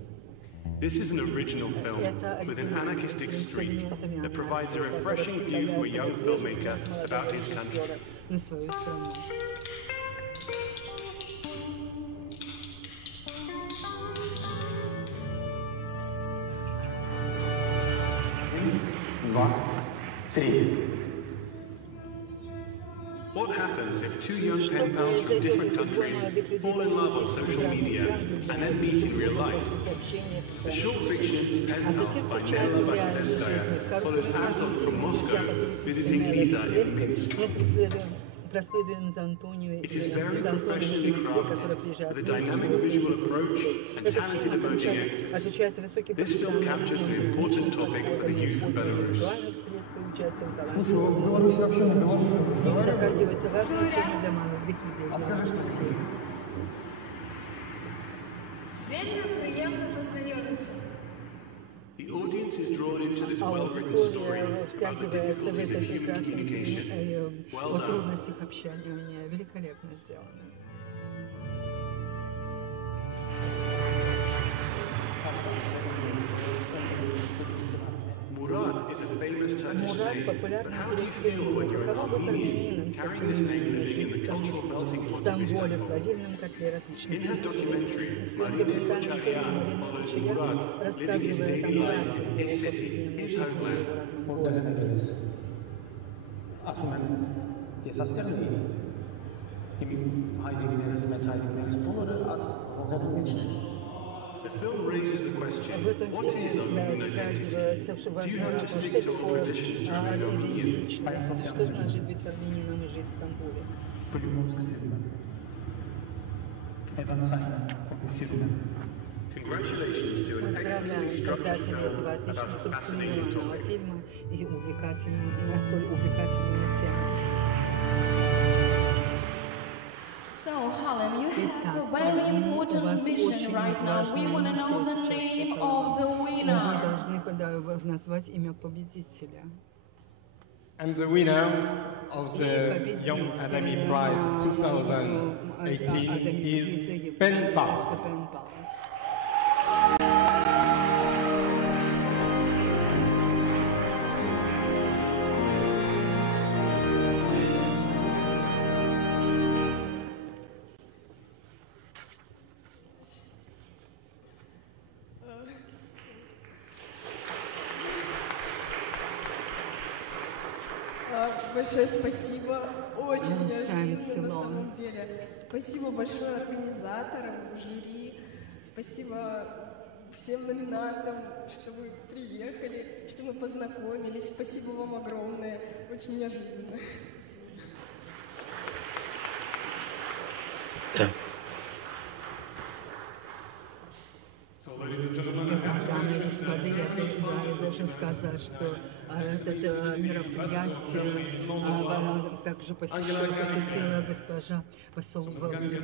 This is an original film with an anarchistic streak that provides a refreshing view for a young filmmaker about his country. What happens if two young pen pals from different countries fall in love on social media and then meet in real life? The short fiction Pen Pals by Nella Vasilevskaya follows Anton from Moscow visiting Lisa in Minsk. It is very professionally crafted, with a dynamic visual approach and talented emerging actors. This film captures an important topic for the youth of Belarus. Слушай, у вас в Беларуси вообще на белорусском разговаривают? А скажи что-нибудь. The audience is drawn into this well-written story about the difficulties of human communication. Well done. Murat is a famous Turkish name, but how do you feel when you're an Armenian carrying this name living in the cultural melting pot of Istanbul? In her documentary, Marina Kochakian follows Murat living his daily life in his city, his homeland. The film raises the question, what is Armenian identity? Do you have to stick to old traditions to remain Armenian? Congratulations to an excellently structured film about a fascinating topic. So, Harlem, you have a very important mission right now. We want to know the name of the winner. And the winner of the Young ADAMI Prize 2018 is Pen Pals. Большое спасибо, очень неожиданно на самом деле. Спасибо большое организаторам, жюри, спасибо всем номинантам, что вы приехали, что мы познакомились. Спасибо вам огромное, очень неожиданно. Я должен сказать, что это мероприятие также посетила госпожа посол Германии.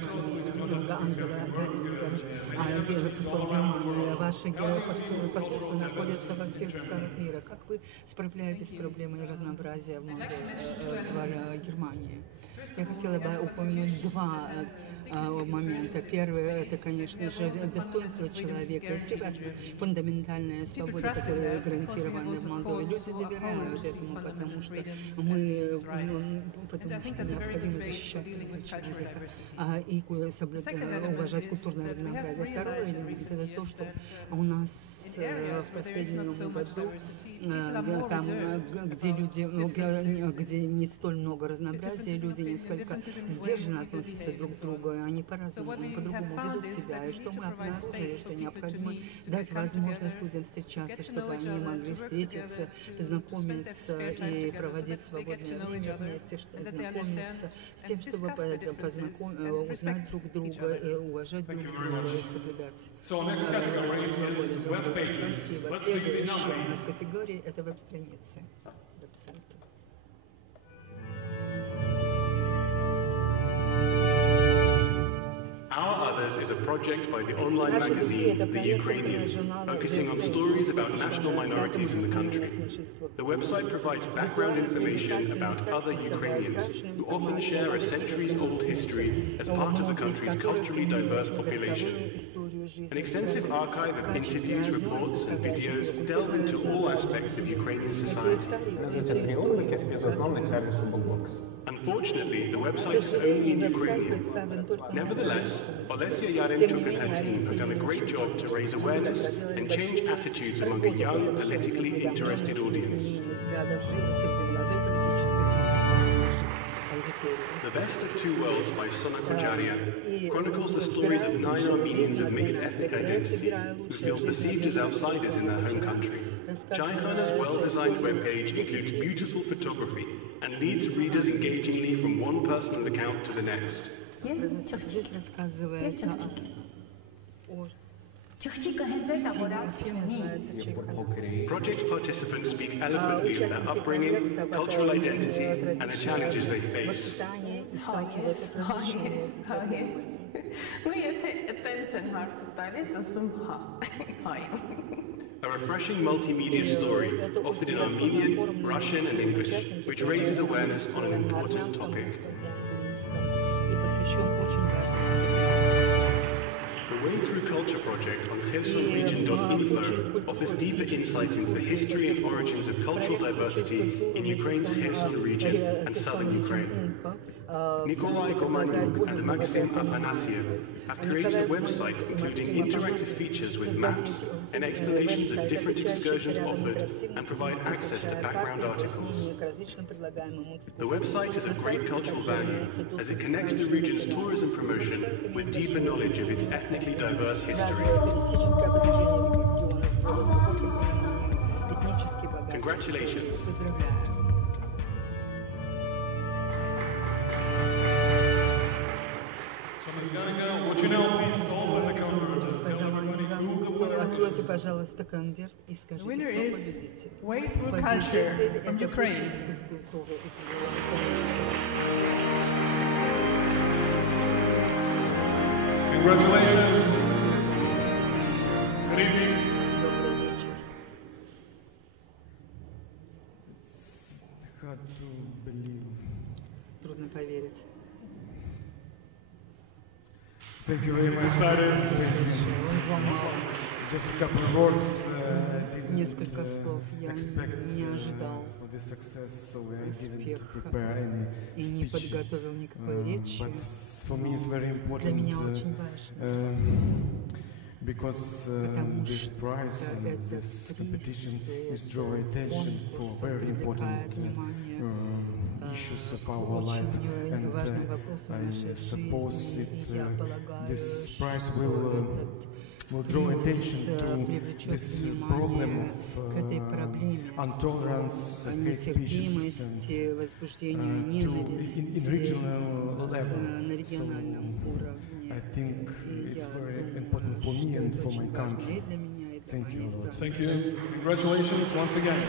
Ваши посольства находятся во всех странах мира. Как вы справляетесь с проблемой разнообразия в Германии? Я хотела бы упомянуть два момента. Первое, это, конечно же, достоинство человека и всегда фундаментальная свобода, которая гарантирована в Молдове. Люди доверяют этому, потому что необходимо защищать человека и уважать культурное разнообразие. Второе элемент, это то, что у нас в последнем году, там, где люди, где не столь много разнообразия, люди несколько сдержанно относятся друг к другу, они по-разному, по-другому ведут себя. И что мы обнаружили, что необходимо дать возможность людям встречаться, чтобы они могли встретиться, познакомиться и проводить свободное время вместе, знакомиться с тем, чтобы узнать друг друга и уважать друг друга и соблюдать свободу. Спасибо. Следующая категория – это веб-страницы. Our Others is a project by the online magazine The Ukrainians, focusing on stories about national minorities in the country. The website provides background information about other Ukrainians who often share a centuries-old history as part of the country's culturally diverse population. An extensive archive of interviews, reports and videos delve into all aspects of Ukrainian society. Unfortunately, the website is only in Ukrainian. Nevertheless, Olesya Yaremchuk and her team have done a great job to raise awareness and change attitudes among a young, politically interested audience. The Best of Two Worlds by Sona Kojaria chronicles the stories of 9 Armenians of mixed ethnic identity who feel perceived as outsiders in their home country. Chaikhana's well-designed webpage includes beautiful photography and leads readers engagingly from one personal account to the next. Project participants speak eloquently of their upbringing, cultural identity, and the challenges they face. A refreshing multimedia story offered in Armenian, Russian, and English, which raises awareness on an important topic. The Way Through Culture project on KhersonRegion.info offers deeper insight into the history and origins of cultural diversity in Ukraine's Kherson region and southern Ukraine. Nikolai Gomanyuk and Maxim Afanasyev have created a website including interactive features with maps and explanations of different excursions offered and provide access to background articles. The website is of great cultural value as it connects the region's tourism promotion with deeper knowledge of its ethnically diverse history. Congratulations. Would you now please open the convert and tell everybody who the winner is? The winner is Way Through Culture from Ukraine. Congratulations. Good evening. Hard to believe. Трудно поверить. Thank you very much. Just a couple of words. Несколько слов. Я не ожидал for the success, so I didn't успеха prepare any и не speech. подготовил никакой речи. But for me it's very important Для меня очень важно. Because this prize and this competition is draw attention for very important issues of our life, and I suppose this prize will draw attention to this problem of intolerance, hate speeches, and in regional level. So I think it's very important for me and for my country. Thank you. Thank you. Congratulations once again.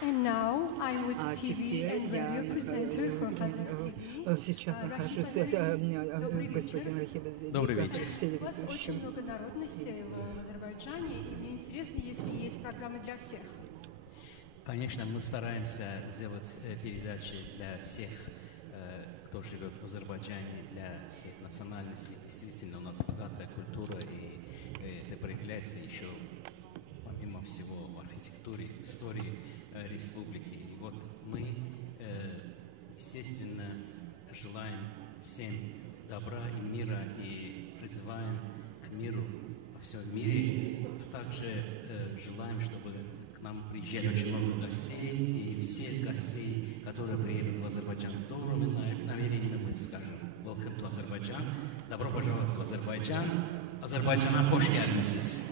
And now I'm with TV and radio presenter from Сейчас нахожусь с господином Рахибовым. Добрый вечер. У вас очень много народностей в Азербайджане, и мне интересно, если есть программы для всех. Конечно, мы стараемся сделать передачи для всех, кто живет в Азербайджане, для всех национальностей. Действительно, у нас богатая культура, и это проявляется еще, помимо всего, в архитектуре, в истории республики. И вот мы, естественно, желаем всем добра и мира и призываем к миру во всем мире, а также желаем, чтобы к нам приезжали очень много гостей, и все гостей, которые приедут в Азербайджан с добрыми намерениями, мы скажем «Welcome to Azerbaijan», «Добро пожаловать в Азербайджан», «Азербайджана хош келдиңиз».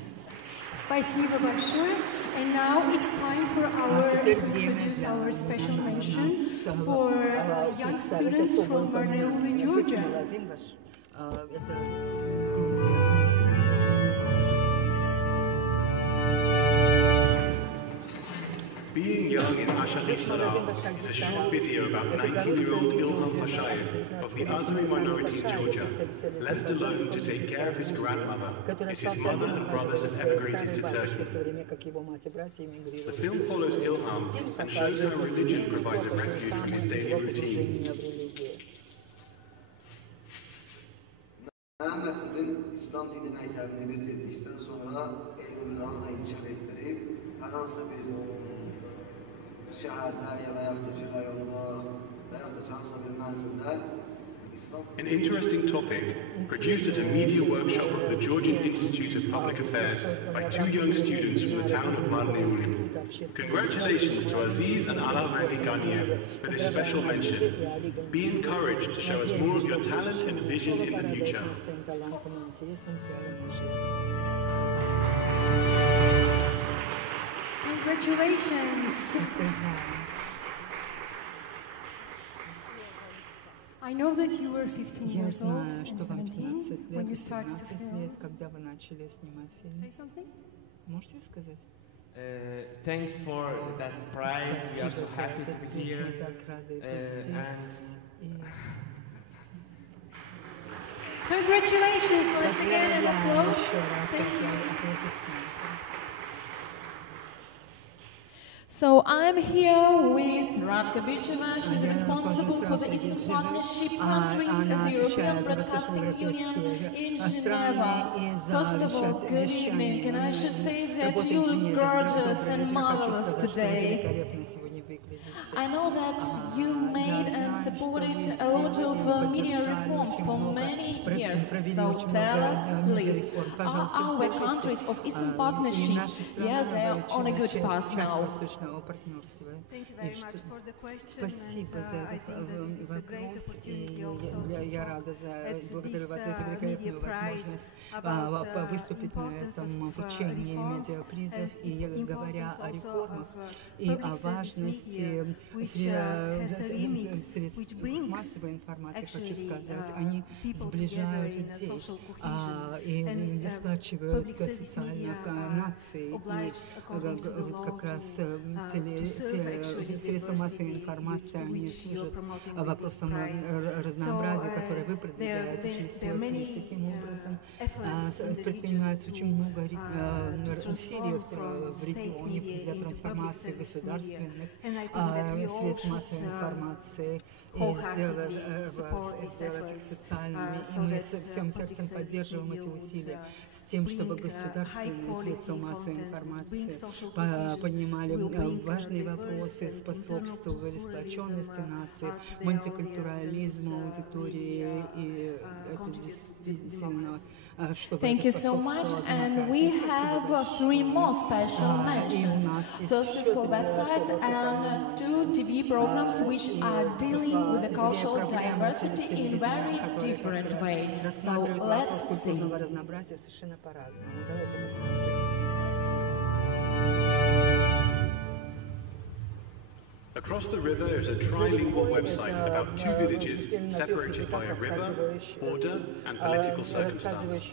Спасибо большое. And now it's time for to introduce our special mention for young students from Barnaul, Georgia. Being Young in Ashari Salam is a short video about 19-year-old Ilham Pashayev of the Azeri minority in Georgia, left alone to take care of his grandmother as his mother and brothers have emigrated to Turkey. The film follows Ilham and shows how religion provides a refuge from his daily routine. Maksadım İslam dini mektemini bitirdikten sonra Eylül Dağı'na inşa ettirip herhangi bir şehirde ya veya da Cihayon'da veya da herhangi bir menzilde An interesting topic, produced at a media workshop of the Georgian Institute of Public Affairs by two young students from the town of Marneuli. Congratulations to Aziz and Alavandi Ganiev for this special mention. Be encouraged to show us more of your talent and vision in the future. Congratulations! I know that you were 15 years old and 17 when you started to film. Say something? Можете сказать? Thanks for that prize. We are so happy to be here. Congratulations once again and applause. Thank you. So I'm here with Radka Bicheva. She's responsible for the Eastern Partnership countries at the European Broadcasting Union in Geneva. First of all, good evening, and I should say that you look gorgeous and marvelous today. I know that you made and supported a lot of media reforms for many years. So tell us, please, are our countries of Eastern Partnership, they're on a good path now? Thank you very much for the question. I think that it's a great opportunity also to talk at this media prize about importance of reforms and importance also of public service media, which has a remit, which brings actually people together in a social cohesion, and public service media are obliged according to the law to serve actually the diversity which you're promoting with this prize. So there are many efforts in the region to transform from state media into public service media, and I think that we all should wholeheartedly support these efforts so that public service media would bring high quality content, bring social cohesion, will bring diverse and internal pluralism to their audiences Thank you so much, and we have 3 more special mentions. First is for websites and 2 TV programs which are dealing with the cultural diversity in very different way. So let's see. Across the river is a trilingual website about 2 villages separated by a river, border, and political circumstance.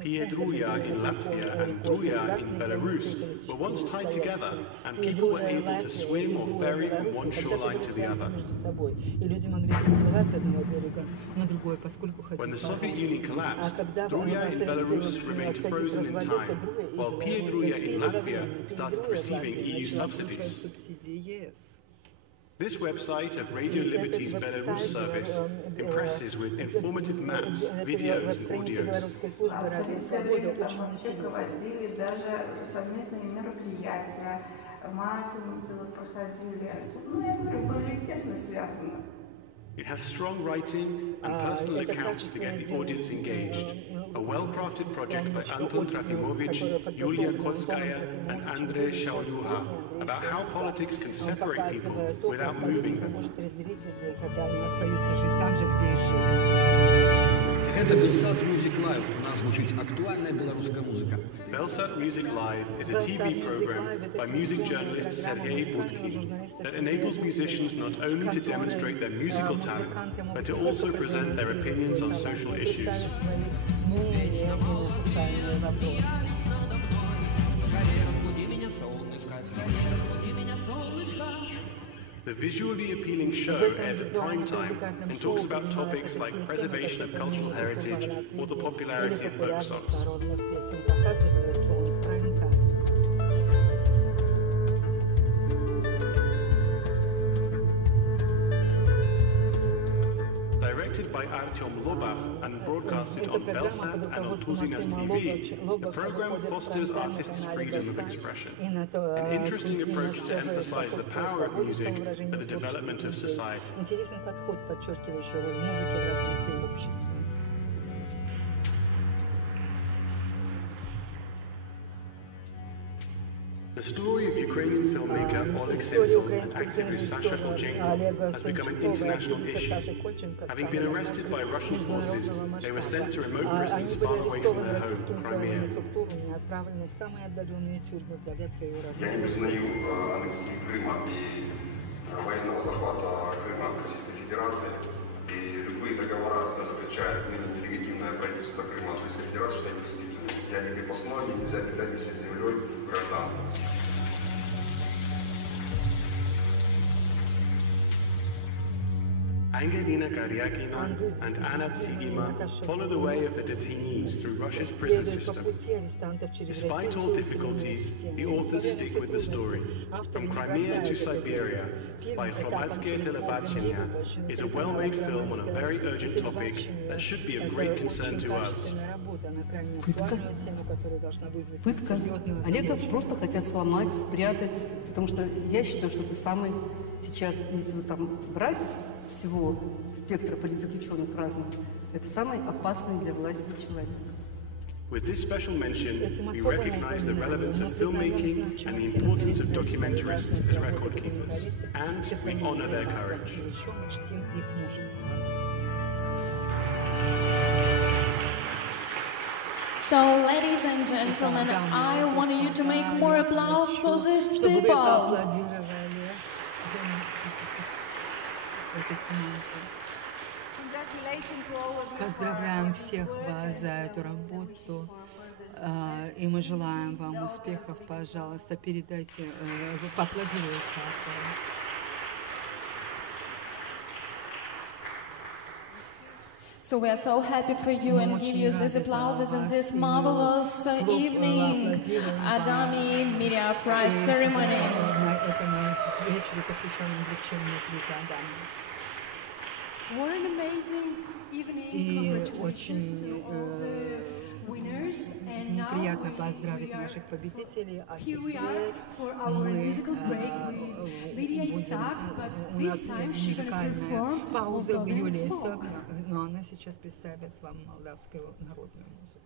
Piedruia in Latvia and Druia in Belarus were once tied together, and people were able to swim or ferry from one shoreline to the other. When the Soviet Union collapsed, Druia in Belarus remained frozen in time, while Piedruia in Latvia started receiving EU subsidies. This website of Radio Liberty's Belarus service impresses with informative maps, videos, and audios. It has strong writing and personal accounts to get the audience engaged. A well-crafted project by Anton Trafimovich, Yulia Kotskaya, and Andrei Shaulyuha about how politics can separate people without moving them. Это Belsat Music Live. У нас звучит актуальная белорусская музыка. Belsat Music Live is a TV program by music journalist Sergei Budkin that enables musicians not only to demonstrate their musical talent, but to also present their opinions on social issues. The visually appealing show airs at prime time and talks about topics like preservation of cultural heritage or the popularity of folk songs. Directed by Artyom Lobach and broadcasted on Belsat and on Tuzinas TV, the program fosters artists' freedom of expression, an interesting approach to emphasize the power of music for the development of society. The story of Ukrainian filmmaker Oleg Sentsov and activist Sasha Kolchenko has become an international issue. Having been arrested by Russian forces, they were sent to remote prisons far away from their home, Crimea. Я не признаю аннексии Крыма и военного захвата Крыма Российской Федерации. И любые договора, которые заключает нелегитимное правительство Крыма с Российской Федерацией, считаю недействительными. Я не крепостной, мне нельзя передать вместе с землей гражданство. Angelina Garyagina and Anna Tsigima follow the way of the detainees through Russia's prison system. Despite all difficulties, the authors stick with the story. From Crimea to Siberia, by Hromadske Telebachenia, is a well-made film on a very urgent topic that should be of great concern to us. Пытка. Пытка. Олега просто хотят сломать, спрятать, потому что я считаю, что это самый сейчас, если вы там брать из всего спектра политзаключенных разных, это самый опасный для власти человек. With this special mention, we recognize the relevance of filmmaking and the importance of documentarists as record keepers, and we honor their courage. So, ladies and gentlemen, I want you to make more applause for these people. Поздравляем всех вас за эту работу, и мы желаем вам успехов. Пожалуйста, передайте, поаплодируйте авторам. So we are so happy for you and give you these applauses in this marvelous evening, ADAMI Media Prize ceremony. What an amazing evening! Congratulations to all the winners. And now here we are for our musical break with Lydia Isaac, but this time she's going to perform Moldovan folk. Но она сейчас представит вам молдавскую народную музыку.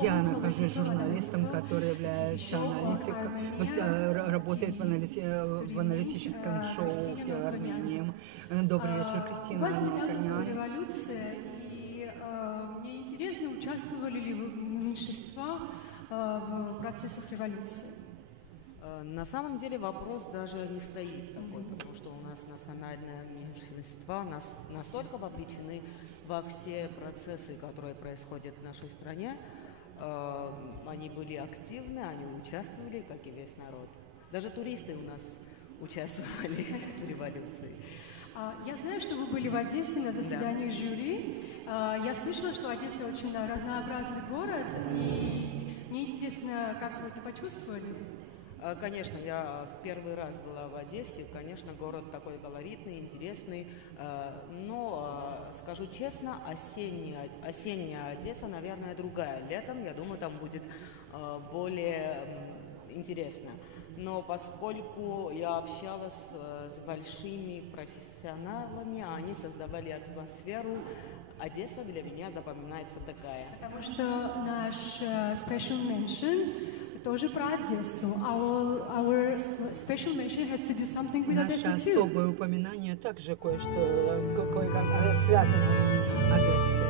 Я нахожусь журналистом, который является аналитиком, работает в аналитическом шоу в Армении. Добрый вечер, Кристина. Вас недавно революция, и мне интересно, участвовали ли меньшинства в процессах революции? На самом деле вопрос даже не стоит такой, потому что у нас национальное меньшинство настолько вовлечены во все процессы, которые происходят в нашей стране. Они были активны, они участвовали, как и весь народ. Даже туристы у нас участвовали в революции. Я знаю, что вы были в Одессе на заседании жюри. Я слышала, что Одесса очень разнообразный город, и Мне интересно, как вы это почувствовали? Конечно, я в первый раз была в Одессе. Конечно, город такой колоритный, интересный. Но, скажу честно, осенняя Одесса, наверное, другая. Летом, я думаю, там будет более интересно. Но поскольку я общалась с большими профессионалами, они создавали атмосферу, Одесса для меня запоминается такая. Потому что наш special mention тоже про Одессу. Our special mention has to do something with Odessa Наше too. особое упоминание также кое-что связано с Одессой.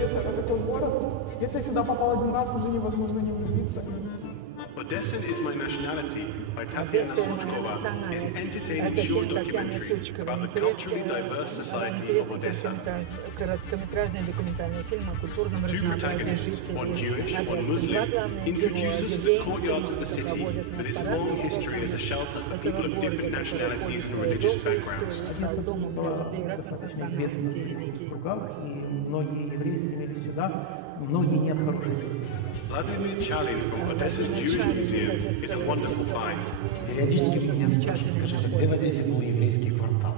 Одесса — это тот город, если сюда попал один раз, уже невозможно не влюбиться. Odessan is My Nationality by Tatiana Suchkova is an entertaining short documentary about the culturally diverse society of Odessa. Two protagonists, one Jewish and one Muslim, introduce us to the courtyards of the city with its long history as a shelter for people of different nationalities and religious backgrounds. Достаточно известна в кругах, и многие евреи стремились сюда, многие нет хороших. Vladimir Chalin from Odessa's Jewish Museum is a wonderful find. Периодически меня спрашивают, скажите, где в Одессе был еврейский квартал?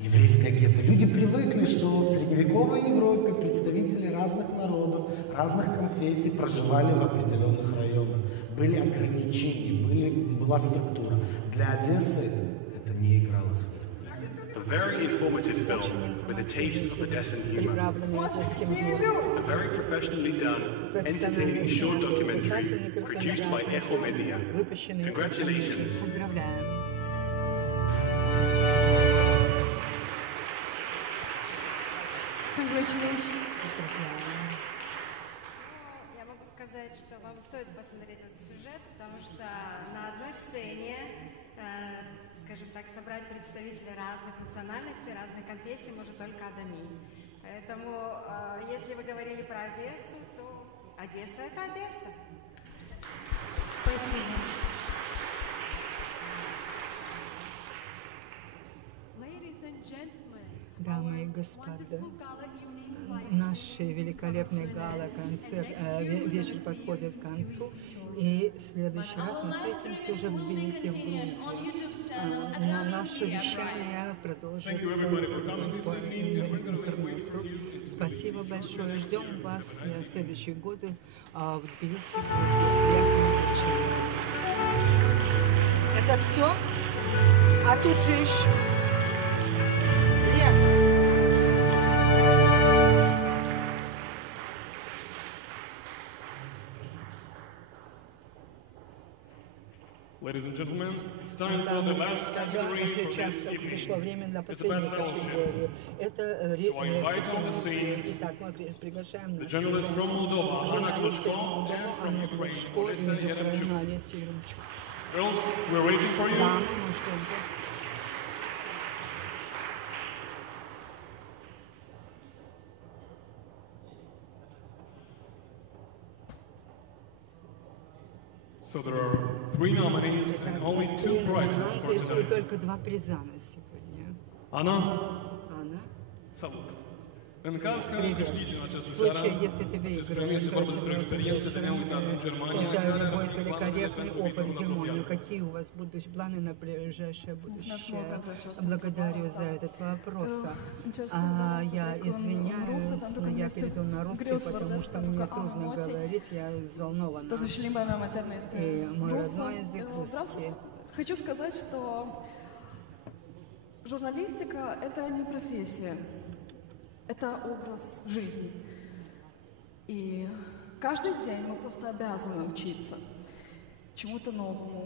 Еврейское гетто. Люди привыкли, что в средневековой Европе представители разных народов, разных конфессий проживали в определенных районах. Были ограничения, была структура. Для Одессы это не играло свою роль. A very informative film with a taste of Odessan humor. A very professionally done, entertaining short documentary produced by Echo Media. Congratulations. Congratulations. Я могу сказать, что вам стоит посмотреть этот сюжет, потому что на одной сцене, скажем так, собрать представителей разных национальностей, разных конфессий может только ADAMI. Поэтому, если вы говорили про Одессу, то Одесса — это Одесса. Спасибо. Дамы и господа, наш великолепный гала-концерт, вечер подходит к концу, и в следующий раз мы встретимся уже в Тбилиси, в Грузии. Но наше вещание продолжится по интернету. Спасибо большое. Ждем вас на следующие годы в Тбилиси, в Грузии. Это все? А тут же еще... Ladies and gentlemen, it's time for the last category for this evening. It's about fellowship. So I invite on the scene the journalists from Moldova, Anna Klushko, and from Ukraine, Odessa Yaramchuk. Girls, we're waiting for you. So there are 3 nominees and only 2 prizes for Существует tonight. только 2 приза на сегодня. Anna, Анна, salut. În caz că привет. câștigi în această В seară, случае, если ты acest premiu выиграешь, este vorba despre experiențe de neuitat în Germania, care это ar будет fi planurile великолепный pentru опыт в viitorul Германию. apropiat. Какие у вас будут планы на ближайшее будущее? Благодарю за этот вопрос. Я извиняюсь, но я перейду на русский, потому что мне трудно говорить, я взволнована. Totuși, limba mea maternă este И мой rusă. родной язык Vreau să русский. хочу сказать, что журналистика — это не профессия, это образ жизни. И каждый день мы просто обязаны учиться чему-то новому.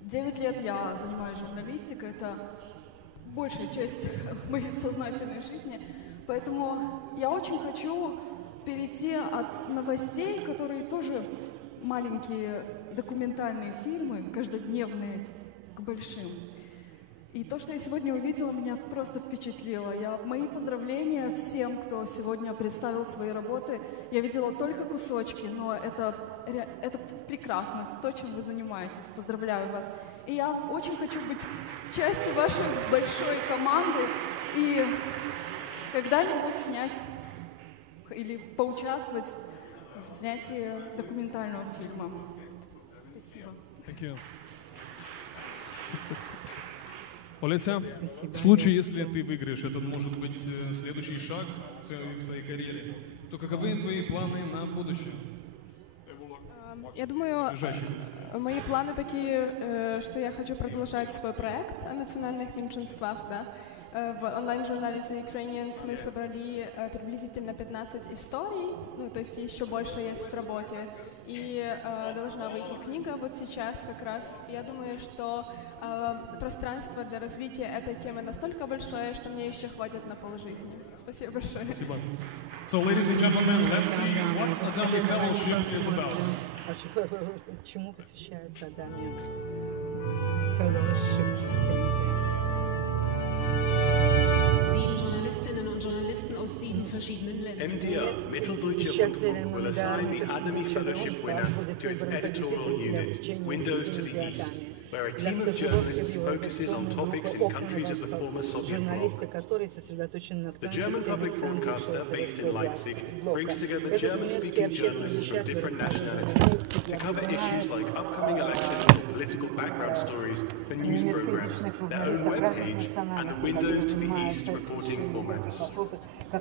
9 лет я занимаюсь журналистикой, это большая часть моей сознательной жизни. Поэтому я очень хочу перейти от новостей, которые тоже маленькие документальные фильмы, каждодневные, к большим. И то, что я сегодня увидела, меня просто впечатлило. Мои поздравления всем, кто сегодня представил свои работы. Я видела только кусочки, но это прекрасно, то, чем вы занимаетесь. Поздравляю вас. И я очень хочу быть частью вашей большой команды и когда-нибудь снять или поучаствовать в снятии документального фильма. Спасибо. Thank you. Олеся, в случае, если ты выиграешь, это может быть следующий шаг в твоей карьере, то каковы твои планы на будущее? Я думаю, мои планы такие, что я хочу продолжать свой проект о национальных меньшинствах. Да? В онлайн-журнале The Ukrainians мы собрали приблизительно 15 историй, ну, то есть еще больше есть в работе. И должна выйти книга вот сейчас как раз. Я думаю, что пространство для развития этой темы настолько большое, что мне еще хватит на полжизни. Спасибо большое. Спасибо. So, ladies and gentlemen, let's see what ADAMI Fellowship is about. Чему посвящается ADAMI Fellowship стипендия? 7 Journalistinnen und Journalisten aus 7 verschiedenen Ländern. MDR, Mitteldeutscher Rundfunk, will assign the ADAMI Fellowship winner to its editorial unit, Windows to the East, where a team of journalists focuses on topics in countries of the former Soviet bloc. The German public broadcaster, based in Leipzig, brings together German-speaking journalists from different nationalities to cover issues like upcoming elections or political background stories for news programs, their own webpage, and the Windows to the East reporting formats.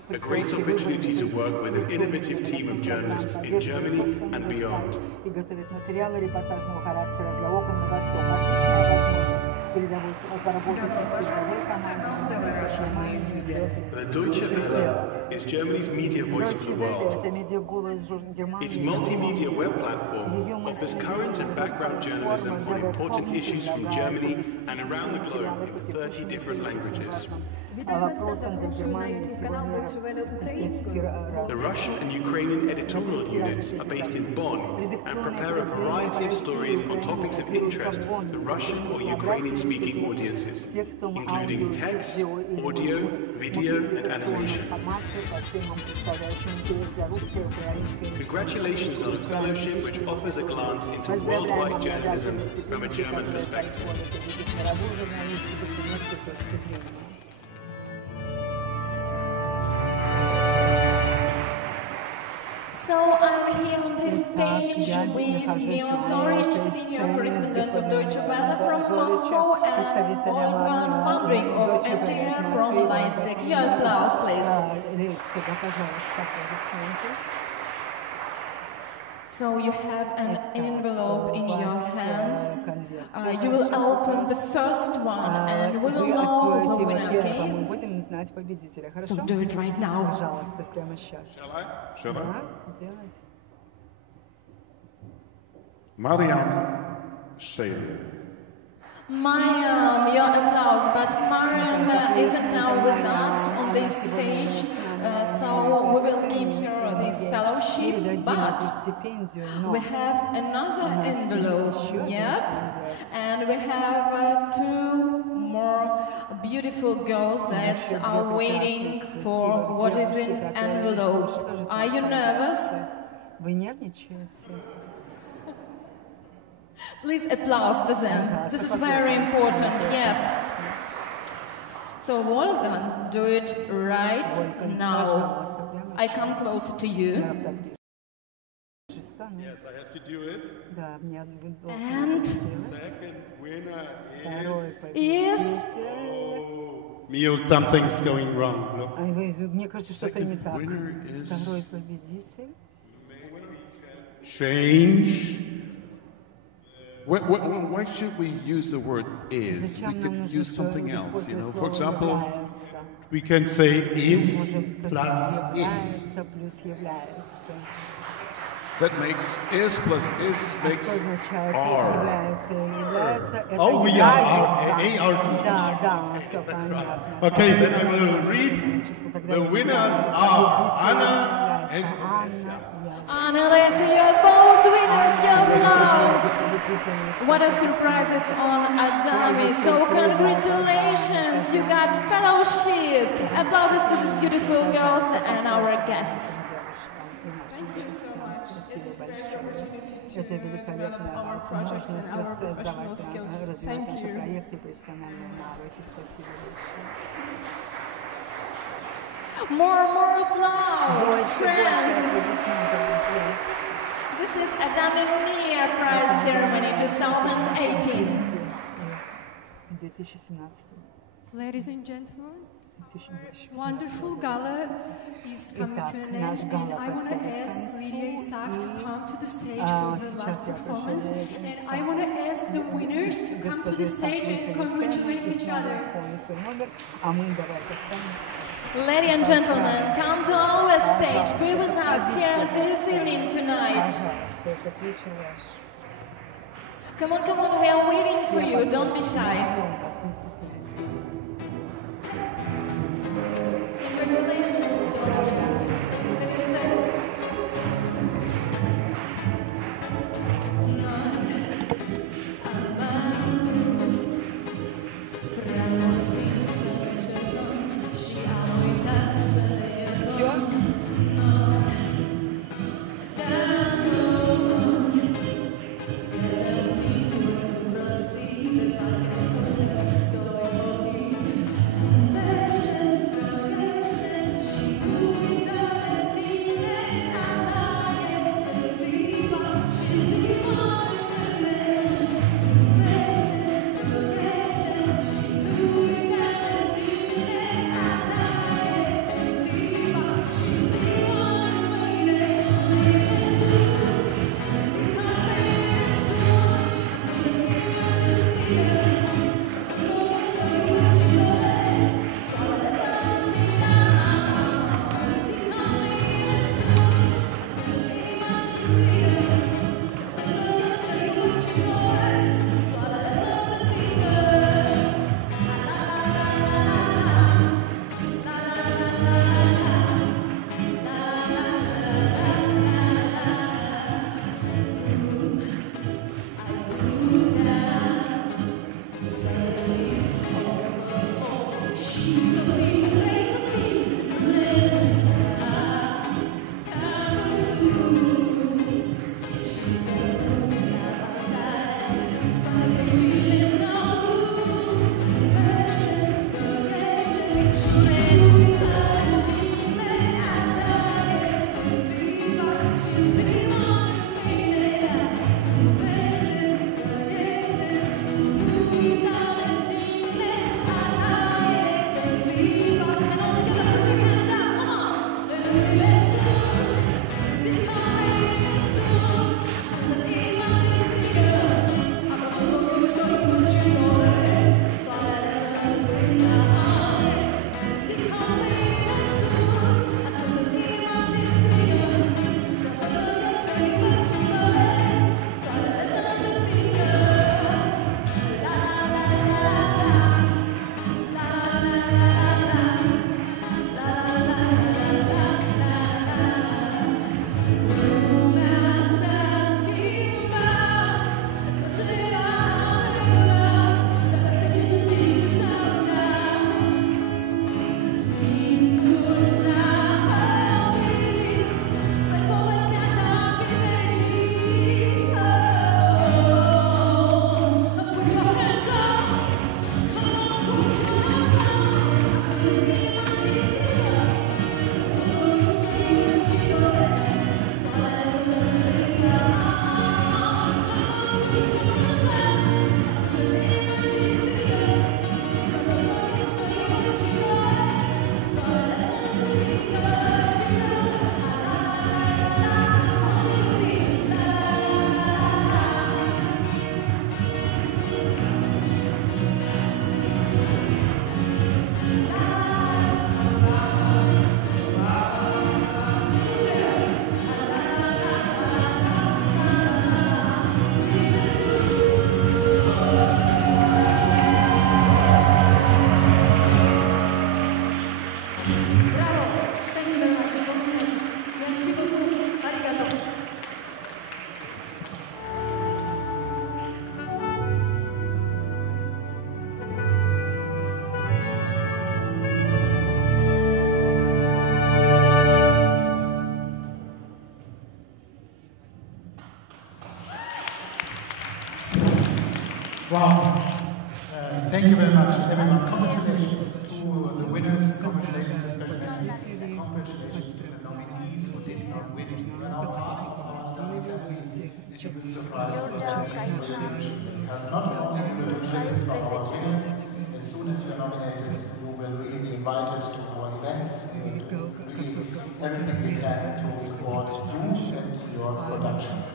A great opportunity to work with an innovative team of journalists in Germany and beyond. The Deutsche Welle is Germany's media voice for the world. Its multimedia web platform offers current and background journalism on important issues from Germany and around the globe in 30 different languages. The Russian and Ukrainian editorial units are based in Bonn and prepare a variety of stories on topics of interest to Russian or Ukrainian-speaking audiences, including text, audio, video, and animation. Congratulations on a fellowship which offers a glance into worldwide journalism from a German perspective. So I'm here on this stage with Mio Zoric, senior correspondent of Deutsche Welle from Moscow, and Wolfgang Fandrik of MDR from Leipzig. Your applause, please. So you have an envelope in your hands. You will open the first one and we will know the winner, okay? So do it right now. Shall I? Mariam Shale. Mariam, your applause, but Mariam isn't now with us on this stage, so we will give her this fellowship, but we have another envelope, yep, and we have 2 more beautiful girls that are waiting for what is in envelope. Are you nervous? Please applause to them. This is very important, yeah. So Wolfgang, do it right now. I come closer to you. Yes, I have to do it. And second winner is... Oh, Mio, something's going wrong. Look. Second winner is... Change. Why should we use the word is? We could use something else, you know. For example, we can say is plus is. That makes is plus is makes are. Oh, we are A-R-D. That's right. Okay, then I will read. The winners are Anna and... Anna, let's see your both winners, your applause. What a surprises on ADAMI. So congratulations, you got fellowship. Applauses to these beautiful girls and our guests. Thank you so much. It's a great opportunity to develop our projects and our professional skills. Thank you. More applause, friends. This is ADAMI Romania Prize Ceremony 2018. Ladies and gentlemen, wonderful gala is coming to an end, and I want to ask Lydia Isaac to come to the stage for her last performance, and I want to ask the winners to come to the stage and congratulate each other. Ladies and gentlemen, come to our stage, be with us here this evening tonight. Come on, we are waiting for you, don't be shy. Congratulations to all of you. Wow. Thank you very much, everyone. Congratulations to the winners. Congratulations, especially. congratulations to the nominees who did not win. You are now part of our ADAMI family, and you will surprise what it means for your future. Because not only will you hear from our winners, as soon as you're nominated, you will really be invited to our events. We will do really everything we can to support you and your productions.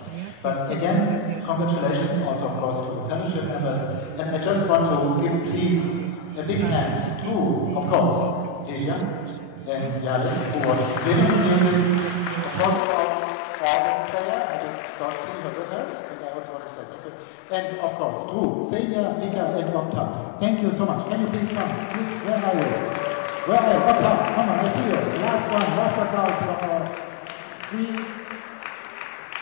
But again, congratulations also, of course, to the fellowship members. And I just want to give, please, a big hand to, of course, Ilya and Jalek, who was winning the music. Of course, our organ player, I don't see her with us, but I also want to say thank you. And of course, to Senja, Mika, and Octa. Thank you so much. Can you please come? Please, where are you? Where are you? Octa, come on, I see you. Last one, last applause from our three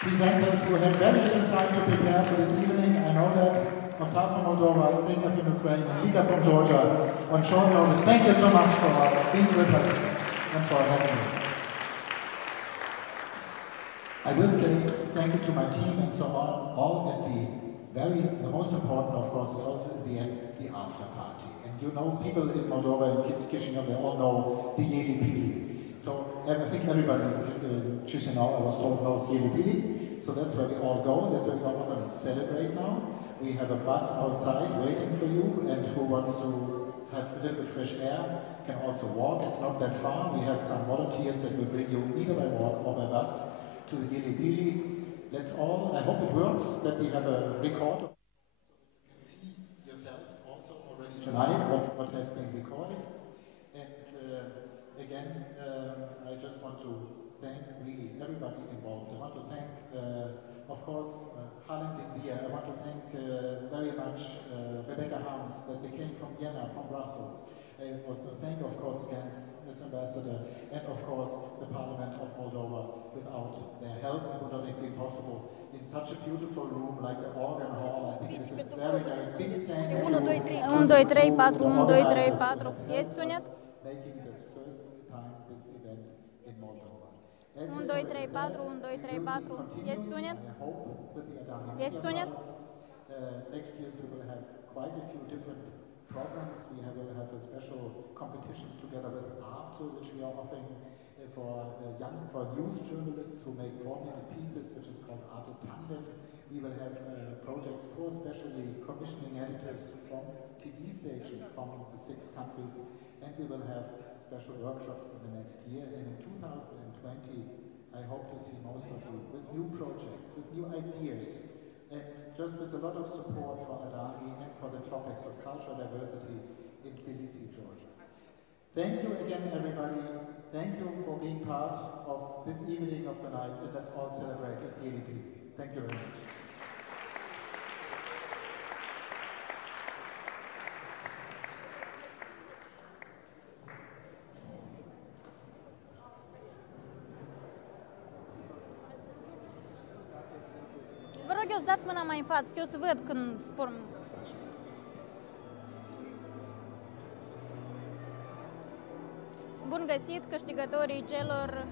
presenters who had very little time to prepare for this evening. I know that. Octa from Moldova, Senja from Ukraine, and Mika from Georgia. On short notice, thank you so much for being with us and for having me. I will say thank you to my team and so on. All at the most important, of course, is also at the end, the after party. And you know, people in Moldova and Chisinau, they all know the Yeli Pili. So I think everybody in Chisinau, I was told, knows Yeli Pili. So that's where we all go. That's where we all going to celebrate now. We have a bus outside waiting for you, and who wants to have a little bit fresh air can also walk. It's not that far. We have some volunteers that will bring you either by walk or by bus to the Yeli Pili. Let's all, I hope it works, that we have a record so you can see yourselves also already tonight what has been recorded. And again, I just want to thank really everybody involved. I want to thank, of course, Harlem Vizier. I want to thank very much Rebecca Harms, that they came from Vienna, from Brussels. I want to thank, of course, again, Ms. Ambassador, and of course, the Parliament of Moldova. Without their help, it would not have been possible in such a beautiful room like the organ hall. I think it is a very, very big thank you. 1, 2, 3, 1, 2, 3, 4, 1, 2, 3, 4. Есть сунет? Making this first time this event in Moldova. 1, 2, 3, 4, 1, 2, 3, 4. Есть сунет? Есть сунет? Next year we will have quite a few different programs. We will have a special competition together with Arte, which we are offering for news journalists who make 4-minute pieces, which is called Arte Tandem. We will have projects for especially commissioning editors from TV stations from the 6 countries, and we will have special workshops in the next year. And in 2020, I hope to see most of you with new projects, with new ideas, and just with a lot of support for ADAMI and for the topics of cultural diversity in Tbilisi, Georgia. Thank you again, everybody. Thank you for being part of this evening of the night, and let's all celebrate at the ADP. Thank you very much. Vă rog eu să dați mâna mai în față, că eu să văd când spun. Bun găsit câștigătorii celor